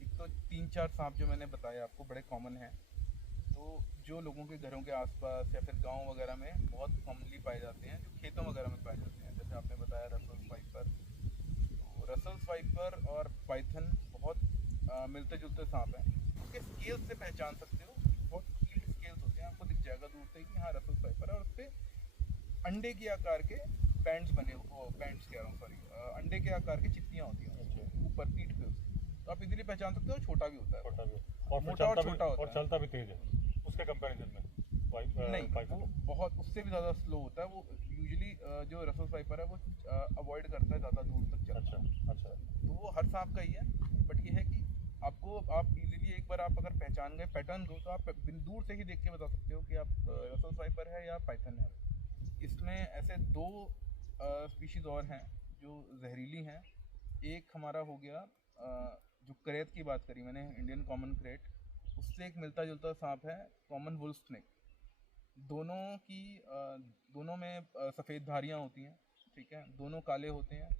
एक तो 3-4 सांप जो मैंने बताया आपको बड़े कॉमन हैं, तो जो लोगों के घरों के आसपास या फिर गांव वगैरह में बहुत कॉमनली पाए जाते हैं, जो खेतों वगैरह में पाए जाते हैं, जैसे आपने बताया रसल्स वाइपर। तो रसल्स वाइपर और पाइथन बहुत मिलते जुलते सांप हैं। उसके स्केल्स से पहचान सकते हो, बहुत कील्ड स्केल्स होते हैं, आपको दिख जाएगा दूर से कि हाँ रसल्स वाइपर है। और उस पर अंडे के आकार के बैंड्स बने, बैंड्स कह रहा हूँ सॉरी, अंडे के आकार की चित्तियाँ होती हैं ऊपर पीठ पे उसके, तो आप इजीली पहचान सकते हो। छोटा भी होता है, छोटा भी, और मोटा और छोटा होता है, और चलता भी तेज है उसके कंपैरिजन में। नहीं, वो बहुत उससे भी ज़्यादा स्लो होता है। वो यूजुअली जो रसल्स वाइपर है वो अवॉइड करता है ज़्यादा दूर तक चलना। अच्छा। तो वो हर सांप का ही है, बट ये है कि आपको, आप इजीली एक बार आप अगर पहचान गए पैटर्न को, तो आप दूर से ही देख के बता सकते हो कि आप रसल्स वाइपर है या पाइथन है। इसमें ऐसे 2 स्पीशीज़ और हैं जो जहरीली हैं। एक हमारा हो गया जो क्रेट की बात करी मैंने, इंडियन कॉमन क्रेट, उससे एक मिलता जुलता सांप है कॉमन वुल्फ स्नेक। दोनों में सफ़ेद धारियाँ होती हैं, ठीक है, दोनों काले होते हैं,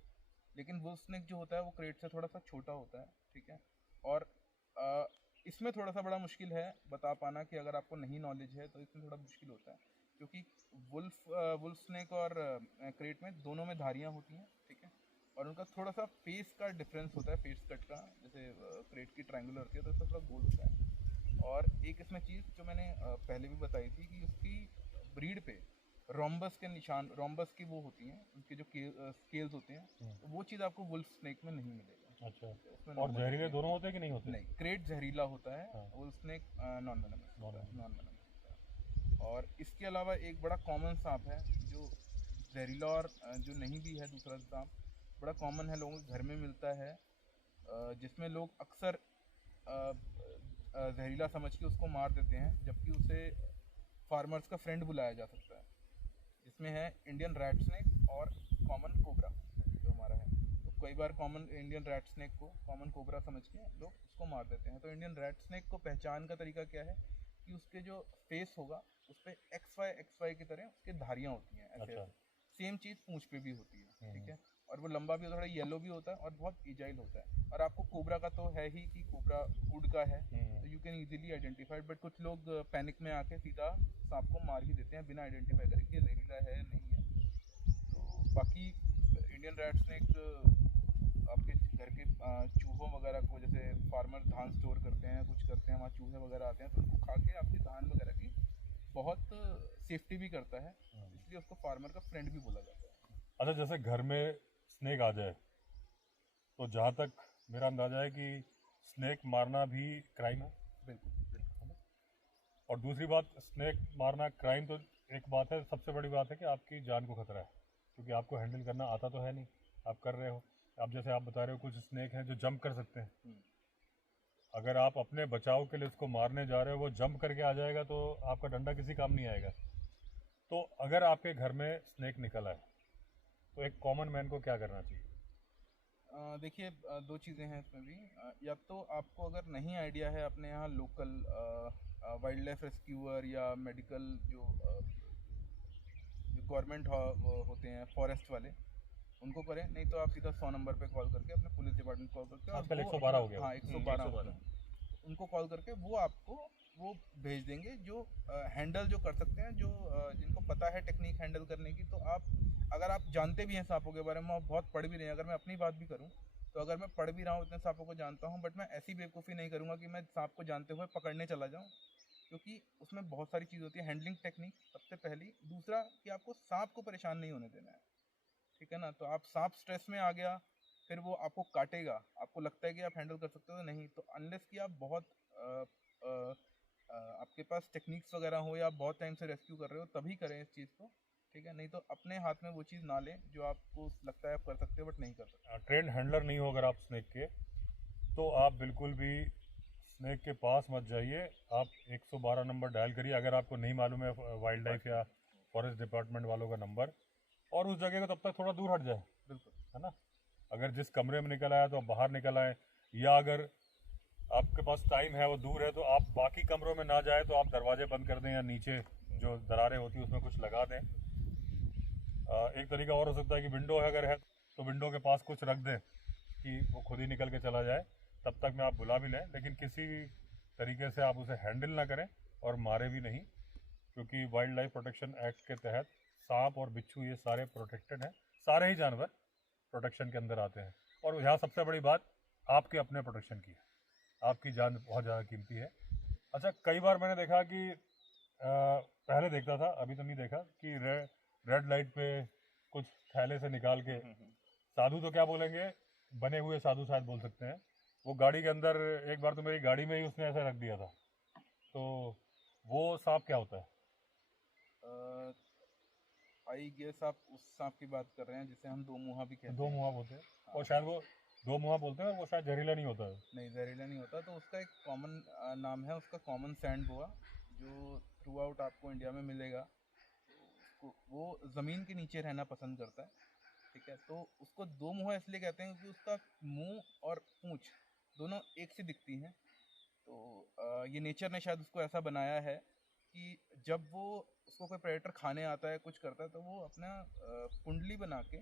लेकिन वुल्फ स्नेक जो होता है वो क्रेट से थोड़ा सा छोटा होता है, ठीक है। और इसमें थोड़ा सा बड़ा मुश्किल है बता पाना, कि अगर आपको नहीं नॉलेज है तो इसमें थोड़ा मुश्किल होता है, क्योंकि वुल्फ स्नेक और क्रेट में दोनों में धारियाँ होती हैं, ठीक है, और उनका थोड़ा सा फेस का डिफरेंस होता है, फेस कट का। जैसे क्रेट की ट्रायंगुलर होती है तो इसका थोड़ा गोल होता है। और एक इसमें चीज़ जो मैंने पहले भी बताई थी कि उसकी ब्रीड पे रोम्बस के निशान, रोम्बस की वो होती हैं, उनके जो स्केल्स होते हैं, तो वो चीज़ आपको वुल्फ स्नेक में नहीं मिलेगा। अच्छा। और जहरीले दोनों होते हैं कि नहीं होते? नहीं, क्रेट जहरीला होता है, वुल्फ स्नेक नॉन वेनमस होता है। और इसके अलावा एक बड़ा कॉमन सांप है जो जहरीला और जो नहीं भी है दूसरा सांप बड़ा कॉमन है, लोगों के घर में मिलता है, जिसमें लोग अक्सर जहरीला समझ के उसको मार देते हैं, जबकि उसे फार्मर्स का फ्रेंड बुलाया जा सकता है, जिसमें है इंडियन रैट स्नेक और कॉमन कोबरा जो हमारा है। तो कई बार कॉमन इंडियन रैट स्नेक को कॉमन कोबरा समझ के लोग उसको मार देते हैं। तो इंडियन रैट स्नेक को पहचान का तरीका क्या है कि उसके जो फेस होगा उस पर XY की तरह उसके धारियाँ होती हैं ऐसे अच्छा। ऐसे। सेम चीज़ पूंछ पे भी होती है, ठीक है, और वो लंबा भी होता है, थोड़ा येलो भी होता है और बहुत इजाइल होता है। और आपको कोबरा का तो है ही कि कोबरा वुड का है, तो you can easily identified, but कुछ लोग पैनिक में आके सीधा सांप को मार ही देते हैं बिना आइडेंटिफाई करें कि जहरीला है नहीं है। तो बाकी इंडियन रैट स्नेक आपके घर के चूहों वगैरह को, जैसे फार्मर धान स्टोर करते हैं, कुछ करते हैं, वहाँ चूहे वगैरह आते हैं तो उनको खा के आपके धान वगैरह की बहुत सेफ्टी भी करता है, इसलिए उसको फार्मर का फ्रेंड भी बोला जाता है। अच्छा, जैसे घर में स्नेक आ जाए तो जहाँ तक मेरा अंदाजा है कि स्नेक मारना भी क्राइम है। बिल्कुल बिल्कुल। और दूसरी बात, स्नेक मारना क्राइम तो एक बात है, सबसे बड़ी बात है कि आपकी जान को खतरा है, क्योंकि आपको हैंडल करना आता तो है नहीं, आप कर रहे हो। अब जैसे आप बता रहे हो कुछ स्नेक हैं जो जंप कर सकते हैं, अगर आप अपने बचाव के लिए उसको मारने जा रहे हो, वो जंप करके आ जाएगा तो आपका डंडा किसी काम नहीं आएगा। तो अगर आपके घर में स्नेक निकल आए तो एक कॉमन मैन को क्या करना चाहिए? देखिए, दो चीज़ें हैं इसमें भी। या तो आपको अगर नहीं आइडिया है, अपने यहाँ लोकल वाइल्ड लाइफ रेस्क्यूअर या मेडिकल जो गवर्नमेंट होते हैं फॉरेस्ट वाले, उनको करें, नहीं तो आप सीधा 100 नंबर पे कॉल करके अपने पुलिस डिपार्टमेंट कॉल करके, और आजकल वो 112 हो गया। हाँ 112 उनको कॉल करके वो आपको वो भेज देंगे जो हैंडल जो कर सकते हैं, जो जिनको पता है टेक्निक हैंडल करने की। तो आप अगर आप जानते भी हैं सांपों के बारे में, आप बहुत पढ़ भी रहे हैं, अगर मैं अपनी बात भी करूं तो अगर मैं पढ़ भी रहा हूँ, इतने सांपों को जानता हूँ, बट मैं ऐसी बेवकूफ़ी नहीं करूँगा कि मैं सांप को जानते हुए पकड़ने चला जाऊँ, क्योंकि उसमें बहुत सारी चीज़ होती है। हैंडलिंग टेक्निक सबसे पहली, दूसरा कि आपको सांप को परेशान नहीं होने देना है, ठीक है ना। तो आप सांप स्ट्रेस में आ गया, फिर वो आपको काटेगा, आपको लगता है कि आप हैंडल कर सकते हो, तो नहीं। तो अनलेस कि आप बहुत आपके पास टेक्निक्स वगैरह हो या आप बहुत टाइम से रेस्क्यू कर रहे हो, तभी करें इस चीज़ को, ठीक है। नहीं तो अपने हाथ में वो चीज़ ना लें जो आपको लगता है आप कर सकते हो बट नहीं कर सकते। ट्रेंड हैंडलर नहीं हो अगर आप स्नेक के, तो आप बिल्कुल भी स्नेक के पास मत जाइए। आप 112 नंबर डायल करिए अगर आपको नहीं मालूम है वाइल्ड लाइफ या फॉरेस्ट डिपार्टमेंट वालों का नंबर, और उस जगह को तब तक थोड़ा दूर हट जाए, बिल्कुल, है ना। अगर जिस कमरे में निकल आया तो आप बाहर निकल आए, या अगर आपके पास टाइम है वो दूर है तो आप बाकी कमरों में ना जाए तो आप दरवाजे बंद कर दें या नीचे जो दरारें होती हैं उसमें कुछ लगा दें। एक तरीका और हो सकता है कि विंडो अगर है तो विंडो के पास कुछ रख दें कि वो खुद ही निकल के चला जाए, तब तक में आप बुला भी लें, लेकिन किसी भी तरीके से आप उसे हैंडल ना करें और मारे भी नहीं, क्योंकि वाइल्ड लाइफ प्रोटेक्शन एक्ट के तहत सांप और बिच्छू ये सारे प्रोटेक्टेड हैं, सारे ही जानवर प्रोटेक्शन के अंदर आते हैं। और यहाँ सबसे बड़ी बात आपके अपने प्रोटेक्शन की है, आपकी जान बहुत ज़्यादा कीमती है। अच्छा, कई बार मैंने देखा कि पहले देखता था, अभी तो नहीं देखा, कि रेड लाइट पे कुछ थैले से निकाल के, साधु तो क्या बोलेंगे, बने हुए साधु शायद बोल सकते हैं, वो गाड़ी के अंदर, एक बार तो मेरी गाड़ी में ही उसने ऐसा रख दिया था। तो वो सांप क्या होता है? आई गेस आप उस सांप की बात कर रहे हैं जिसे हम दो मुहा भी कहते दो हैं। मुहा बोलते हैं, और शायद वो दो मुहा बोलते हैं, वो शायद जहरीला नहीं होता है। नहीं, जहरीला नहीं होता। तो उसका एक कॉमन नाम है उसका, कॉमन सैंड बोआ, जो थ्रू आउट आपको इंडिया में मिलेगा। तो उसको वो ज़मीन के नीचे रहना पसंद करता है, ठीक है। तो उसको दो मुहा इसलिए कहते हैं क्योंकि उसका मुंह और पूंछ दोनों एक सी दिखती हैं। तो ये नेचर ने शायद उसको ऐसा बनाया है कि जब वो उसको कोई प्रेडेटर खाने आता है, कुछ करता है, तो वो अपना कुंडली बना के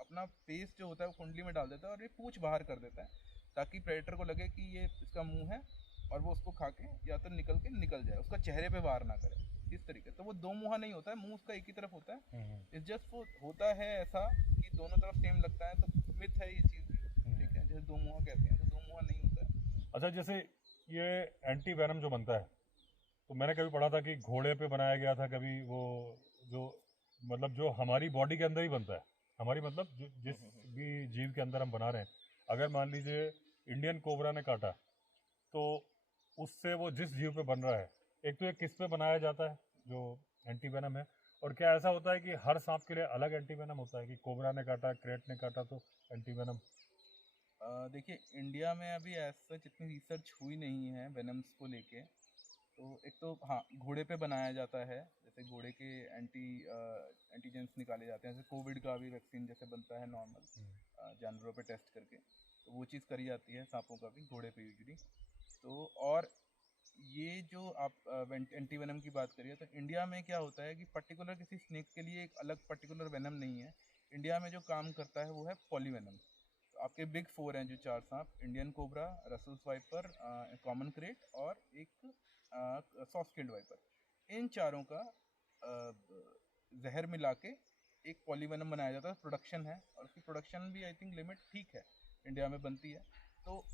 अपना फेस जो होता है वो कुंडली में डाल देता है और ये पूंछ बाहर कर देता है, ताकि प्रेडेटर को लगे कि ये इसका मुंह है और वो उसको खा के या तो निकल जाए, उसका चेहरे पे वार ना करे, इस तरीके। तो वो दो मुंहा नहीं होता है, मुंह उसका एक ही तरफ होता है। इट्स जस्ट वो होता है ऐसा कि दोनों तरफ सेम लगता है, तो मिथ है ये चीज़ भी, ठीक है। जैसे दो मुहा कहते हैं, तो दो मुहा नहीं होता है। अच्छा, जैसे ये एंटी वेनम जो बनता है, तो मैंने कभी पढ़ा था कि घोड़े पे बनाया गया था, कभी वो जो मतलब जो हमारी बॉडी के अंदर ही बनता है, हमारी मतलब जिस भी जीव के अंदर हम बना रहे हैं, अगर मान लीजिए इंडियन कोबरा ने काटा तो उससे वो जिस जीव पे बन रहा है, एक तो ये किस पे बनाया जाता है जो एंटी वेनम है, और क्या ऐसा होता है कि हर सांप के लिए अलग एंटीवेनम होता है कि कोबरा ने काटा, क्रेट ने काटा तो एंटीवेनम? देखिए, इंडिया में अभी ऐसा जितनी रिसर्च हुई नहीं है वेनम्स को लेके। तो एक तो हाँ, घोड़े पे बनाया जाता है, जैसे घोड़े के एंटीजेंस निकाले जाते हैं, जैसे कोविड का भी वैक्सीन जैसे बनता है नॉर्मल जानवरों पे टेस्ट करके, तो वो चीज़ करी जाती है सांपों का भी घोड़े पे यूजली। तो और ये जो आप एंटीवेनम की बात करिए, तो इंडिया में क्या होता है कि पर्टिकुलर किसी स्नेक के लिए एक अलग पर्टिकुलर वेनम नहीं है। इंडिया में जो काम करता है वो है पॉलीवेनम। तो आपके बिग फोर हैं जो 4 सांप, Indian cobra, Russell's wiper, common crate और एक सॉफ्ट स्किल्ड वाइपर। इन चारों का जहर मिला के एक पॉलीवेनम बनाया जाता है, प्रोडक्शन है, और उसकी प्रोडक्शन भी आई थिंक लिमिट ठीक है, इंडिया में बनती है। तो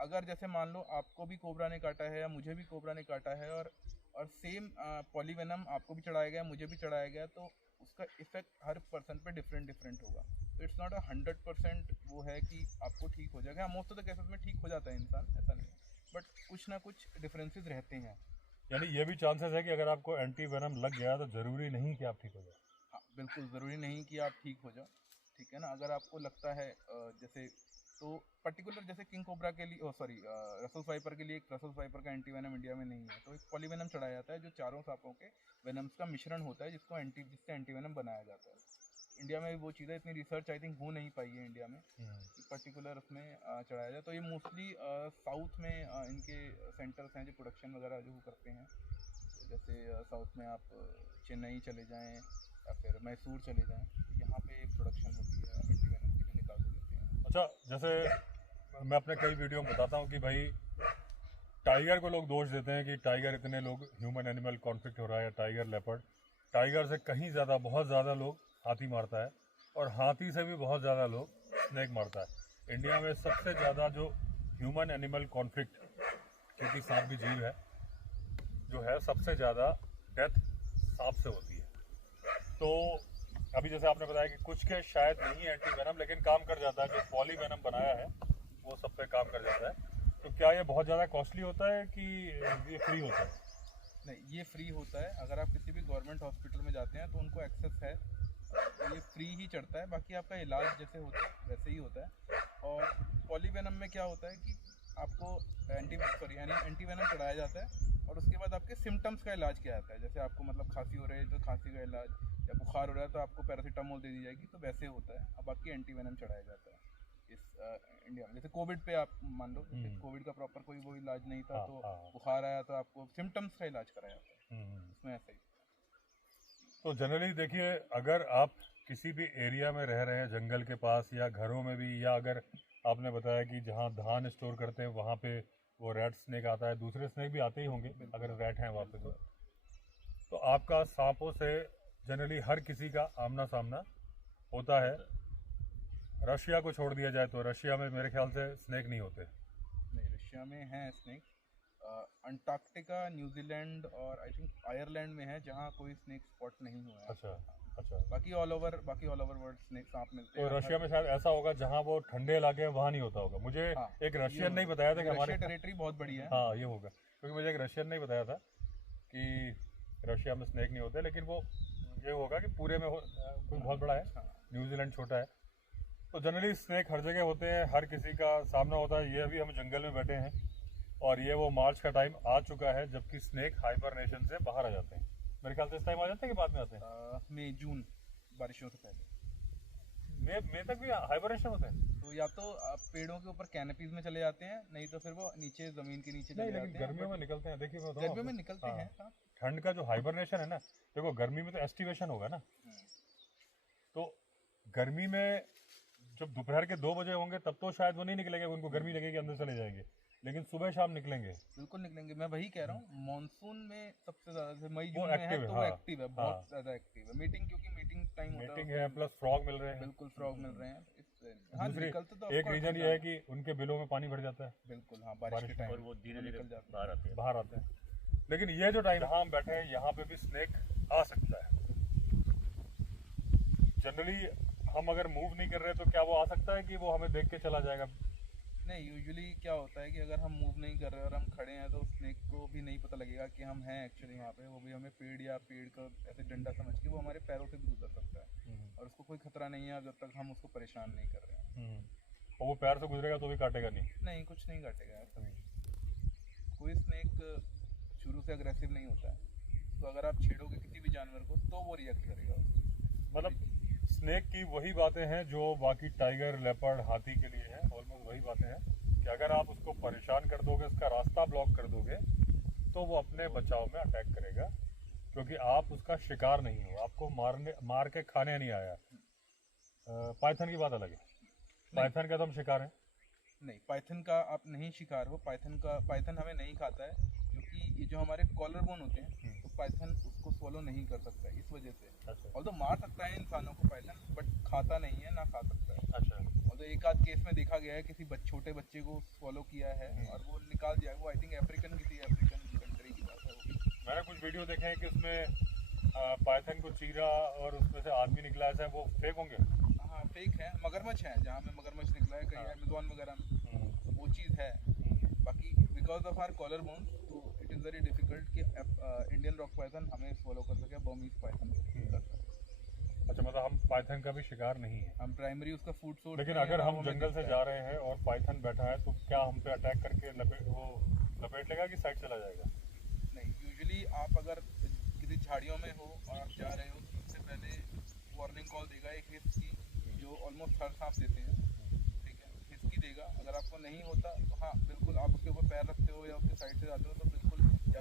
अगर जैसे मान लो आपको भी कोबरा ने काटा है या मुझे भी कोबरा ने काटा है, और सेम पॉलीवेनम आपको भी चढ़ाया गया, मुझे भी चढ़ाया गया, तो उसका इफेक्ट हर पर्सन पे डिफरेंट डिफरेंट होगा। तो इट्स नॉट 100% वो है कि आपको ठीक हो जाएगा। मोस्ट ऑफ द केसेस में ठीक हो जाता है इंसान, ऐसा नहीं है, बट कुछ ना कुछ डिफरेंसेस रहते हैं। यानी ये भी चांसेस है कि अगर आपको एंटीवेनम लग गया तो ज़रूरी नहीं कि आप ठीक हो जाए? हाँ, बिल्कुल ज़रूरी नहीं कि आप ठीक हो जाओ, ठीक है ना। अगर आपको लगता है जैसे, तो पर्टिकुलर जैसे किंग कोबरा के लिए, सॉरी, रसल्स वाइपर के लिए एक रसल्स वाइपर का एंटीवेनम इंडिया में नहीं है, तो एक पॉलीवेनम चढ़ाया जाता है जो चारों सांपों के वेनम्स का मिश्रण होता है, जिससे एंटीवेनम बनाया जाता है। इंडिया में वो चीज़ें इतनी रिसर्च आई थिंक हो नहीं पाई है इंडिया में, पर्टिकुलर उसमें चढ़ाया जाए। तो ये मोस्टली साउथ में इनके सेंटर्स हैं जो प्रोडक्शन वगैरह जो करते हैं। तो जैसे साउथ में आप चेन्नई चले जाएं या फिर मैसूर चले जाएं, तो यहाँ पे प्रोडक्शन होती है एंटीवेनम की, जो निकाल के देते हैं। अच्छा, जैसे मैं अपने कई वीडियो में बताता हूँ कि भाई टाइगर को लोग दोष देते हैं कि टाइगर, इतने लोग ह्यूमन एनिमल कॉन्फ्लिक्ट हो रहा है, या टाइगर लेपर्ड, टाइगर से कहीं ज़्यादा, बहुत ज़्यादा लोग हाथी मारता है, और हाथी से भी बहुत ज़्यादा लोग स्नेक मारता है। इंडिया में सबसे ज़्यादा जो ह्यूमन एनिमल कॉन्फ्लिक्ट, क्योंकि सांप भी जीव है, जो है सबसे ज़्यादा डेथ सांप से होती है। तो अभी जैसे आपने बताया कि कुछ के शायद नहीं है एंटीवेनम, लेकिन काम कर जाता है, जो पॉलीवेनम बनाया है वो सब पे काम कर जाता है। तो क्या ये बहुत ज़्यादा कॉस्टली होता है कि ये फ्री होता है? नहीं, ये फ्री होता है। अगर आप किसी भी गवर्नमेंट हॉस्पिटल में जाते हैं तो उनको एक्सेस है, तो ये फ्री ही चढ़ता है। बाकी आपका इलाज जैसे होता है वैसे ही होता है। और पॉलीवेनम में क्या होता है कि आपको एंटीवेनम चढ़ाया जाता है, और उसके बाद आपके सिम्टम्स का इलाज किया जाता है। जैसे आपको मतलब खांसी हो रही है तो खांसी का इलाज, या बुखार हो रहा है तो आपको पैरासीटामोल दे दी जाएगी, तो वैसे होता है। अब बाकी एंटीवेनम चढ़ाया जाता है इस इंडिया में। जैसे कोविड पे आप मान लो, कोविड का प्रॉपर कोई वो इलाज नहीं था, तो बुखार आया तो आपको सिम्टम्स का इलाज कराया जाता है, उसमें ऐसा ही। तो जनरली देखिए, अगर आप किसी भी एरिया में रह रहे हैं, जंगल के पास या घरों में भी, या अगर आपने बताया कि जहाँ धान स्टोर करते हैं वहाँ पे वो रैट स्नेक आता है, दूसरे स्नेक भी आते ही होंगे अगर रैट हैं वहाँ पे, तो आपका सांपों से जनरली हर किसी का आमना सामना होता है। रशिया को छोड़ दिया जाए तो रशिया में मेरे ख्याल से स्नेक नहीं होते। नहीं, रशिया में हैं स्नेक। अंटार्कटिका, न्यूजीलैंड और आई थिंक आयरलैंड में है जहाँ कोई स्नेक स्पॉट नहीं हुआ है। अच्छा अच्छा। बाकी ऑल ओवर वर्ल्ड स्नेक सांप मिलते हैं। तो रशिया में शायद ऐसा होगा जहाँ वो ठंडे इलाके हैं वहाँ नहीं होता होगा। मुझे एक रशियन नहीं बताया था कि हमारे टेरिटरी बहुत बड़ी है। हाँ, ये होगा, क्योंकि मुझे एक रशियन नहीं बताया था कि रशिया में स्नेक नहीं होते, लेकिन वो ये होगा कि पूरे में कोई बहुत बड़ा है, न्यूजीलैंड छोटा है। तो जनरली स्नेक हर जगह होते हैं, हर किसी का सामना होता है। ये अभी हम जंगल में बैठे हैं और ये वो मार्च का टाइम आ चुका है जबकि स्नेक हाइबरनेशन से बाहर आ जाते हैं। मेरे ख्याल से इस टाइम आ जाते हैं कि बाद में आते हैं? मई जून, बारिशों से पहले मई तक भी हाइबरनेशन होते हैं। तो या तो आप पेड़ों के ऊपर कैनपीज में चले जाते हैं, नहीं तो फिर वो नीचे जमीन के नीचे चले जाते हैं। गर्मियों में निकलते हैं। देखिए, गर्मियों में निकलते हैं। ठंड का जो हाइबरनेशन है ना, देखो गर्मी में तो एस्टिवेशन होगा ना, तो गर्मी में जब दोपहर के 2 बजे होंगे तब तो शायद वो नहीं निकलेंगे, उनको गर्मी लगेगी, अंदर चले जाएंगे, लेकिन सुबह शाम निकलेंगे। बिल्कुल निकलेंगे, मैं वही कह रहा हूँ। मानसून में सबसे ज्यादा मई जून में है, तो वो एक्टिव है, बहुत ज्यादा एक्टिव है। मीटिंग, क्योंकि मीटिंग टाइम होता है, मीटिंग है, प्लस फ्रॉग मिल रहे हैं। बिल्कुल फ्रॉग मिल रहे हैं। दूसरी एक रीजन ये है कि उनके बिलों में पानी भर जाता है। बिल्कुल, हाँ, बारिश के टाइम, और वो धीरे-धीरे बाहर आते हैं। लेकिन ये जो टाइम हम बैठे हैं यहाँ पे भी स्नेक आ सकता है। जनरली हम अगर मूव नहीं कर रहे तो क्या वो आ सकता है कि वो हमें देख के चला जाएगा? नहीं, यूजुअली क्या होता है कि अगर हम मूव नहीं कर रहे और हम खड़े हैं तो स्नेक को भी नहीं पता लगेगा कि हम हैं एक्चुअली वहाँ पे। वो भी हमें पेड़ या पेड़ का ऐसे डंडा समझ के वो हमारे पैरों से भी गुजर सकता है और उसको कोई खतरा नहीं है जब तक हम उसको परेशान नहीं कर रहे हैं। और वो पैर से गुजरेगा तो भी काटेगा नहीं? नहीं, कुछ नहीं काटेगा ऐसा नहीं। कोई स्नेक शुरू से अग्रेसिव नहीं होता है, तो अगर आप छेड़ोगे किसी भी जानवर को तो वो रिएक्ट करेगा। मतलब स्नेक की वही बातें हैं जो बाकी टाइगर, लेपर्ड, हाथी के लिए हैं। ऑलमोस्ट वही बातें हैं कि अगर आप उसको परेशान कर दोगे, उसका रास्ता ब्लॉक कर दोगे, तो वो अपने बचाव में अटैक करेगा, क्योंकि आप उसका शिकार नहीं हो, आपको मार के खाने नहीं आया। पाइथन की बात अलग है। पाइथन का तो हम शिकार है। नहीं, पाइथन का आप नहीं शिकार हो। पाइथन हमें नहीं खाता है, क्योंकि ये जो हमारे कॉलर बोन होते हैं तो पाइथन उसको फॉलो नहीं कर सकता है, इस वजह से। अच्छा। ऑल्दो मार सकता है इंसानों को पाइथन, बट खाता नहीं है, ना खा सकता है। अच्छा। ऑल्दो एक आध केस में देखा गया है, किसी छोटे बच्चे को फॉलो किया है और वो निकाल दिया। वो आई थिंक किसी अफ्रीकन कंट्री की बात है वो भी। मैंने कुछ वीडियो देखे हैं कि उसमें पाइथन को चीरा और उसमें से आदमी निकला, ऐसा वो फेक होंगे? हाँ, फेक है। मगरमच्छ है, जहाँ में मगरमच्छ निकला है कहीं अमेज़न वगैरह में, वो चीज़ है। बाकी because of our collar bones, तो इट इज़ वेरी डिफिकल्ट कि इंडियन रॉक पाइथन हमें फॉलो कर सके, बर्मीज पाइथन कर सके। अच्छा, मतलब हम पाइथन का भी शिकार नहीं है। हम प्राइमरी उसका फूड सोर्स। लेकिन अगर हम जंगल से जा रहे हैं और पाइथन बैठा है तो क्या हम पे अटैक करके लपेट लेगा कि साइड चला जाएगा? नहीं, यूजुअली आप अगर किसी झाड़ियों में हो और आप जा रहे हो तो सबसे पहले वार्निंग कॉल देगा एक हिस्स की, जो ऑलमोस्ट हर सांप देते हैं। ठीक है, हिस्स की देगा। अगर आपको नहीं होता तो हाँ बिल्कुल आप उसके ऊपर पैर रखते हो या उसके साइड से जाते हो तो बिल्कुल या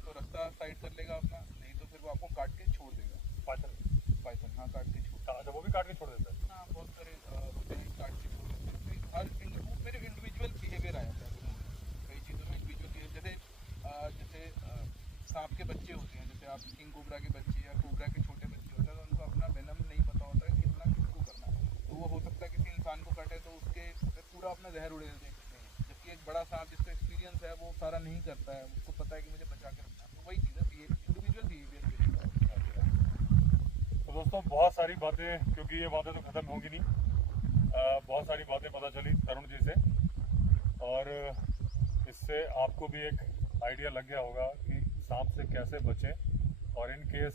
तो रास्ता साइड कर लेगा अपना, नहीं तो फिर वो आपको काट के छोड़ देगा। पाइथन हाँ, काट के छोड़। अच्छा, वो भी काट के छोड़ देता है? हाँ, बहुत सारे होते हैं काट के छोड़ देते हैं। हर मेरे इंडिविजुअल बिहेवियर आया था कई चीज़ों में। इंडिविजुअल जैसे सांप के बच्चे होते हैं, जैसे आप किंग कोबरा के बच्चे या कोबरा के छोटे बच्चे होते हैं, तो उनको अपना वेनम नहीं पता होता है कितना किसको करना है। तो वो हो सकता है किसी इंसान को काटे तो उसके पूरा अपना जहर उड़ेल देते हैं, जबकि एक बड़ा सांप जिसका एक्सपीरियंस है वो सारा नहीं करता है, उसको पता है कि मुझे बचा के रखना है। तो वही चीज़ है, इंडिविजुअल बिहेवियर। तो दोस्तों, बहुत सारी बातें, क्योंकि ये बातें तो ख़त्म होंगी नहीं, बहुत सारी बातें पता चली तरुण जी से, और इससे आपको भी एक आइडिया लग गया होगा कि सांप से कैसे बचें, और इन केस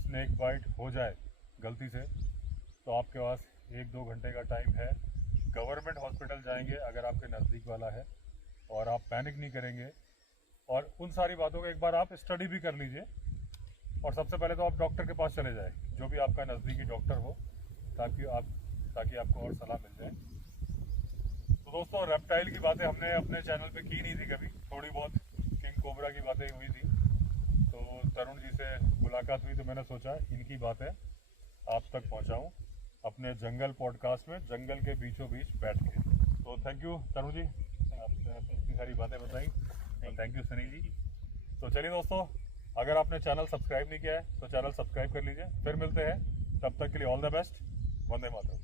स्नेक बाइट हो जाए गलती से तो आपके पास 1-2 घंटे का टाइम है। गवर्नमेंट हॉस्पिटल जाएंगे अगर आपके नज़दीक वाला है, और आप पैनिक नहीं करेंगे, और उन सारी बातों का एक बार आप स्टडी भी कर लीजिए। और सबसे पहले तो आप डॉक्टर के पास चले जाएं, जो भी आपका नज़दीकी डॉक्टर हो, ताकि आपको और सलाह मिल जाए। तो दोस्तों, रेप्टाइल की बातें हमने अपने चैनल पे की नहीं थी कभी, थोड़ी बहुत किंग कोबरा की बातें हुई थी। तो तरुण जी से मुलाकात हुई तो मैंने सोचा इनकी बातें आप तक पहुंचाऊं अपने जंगल पॉडकास्ट में, जंगल के बीचों बीच बैठ के। तो थैंक यू तरुण जी, आपने इतनी सारी बातें बताई। थैंक यू सनी जी। तो चलिए दोस्तों, अगर आपने चैनल सब्सक्राइब नहीं किया है तो चैनल सब्सक्राइब कर लीजिए। फिर मिलते हैं, तब तक के लिए all the best. Vande Mataram.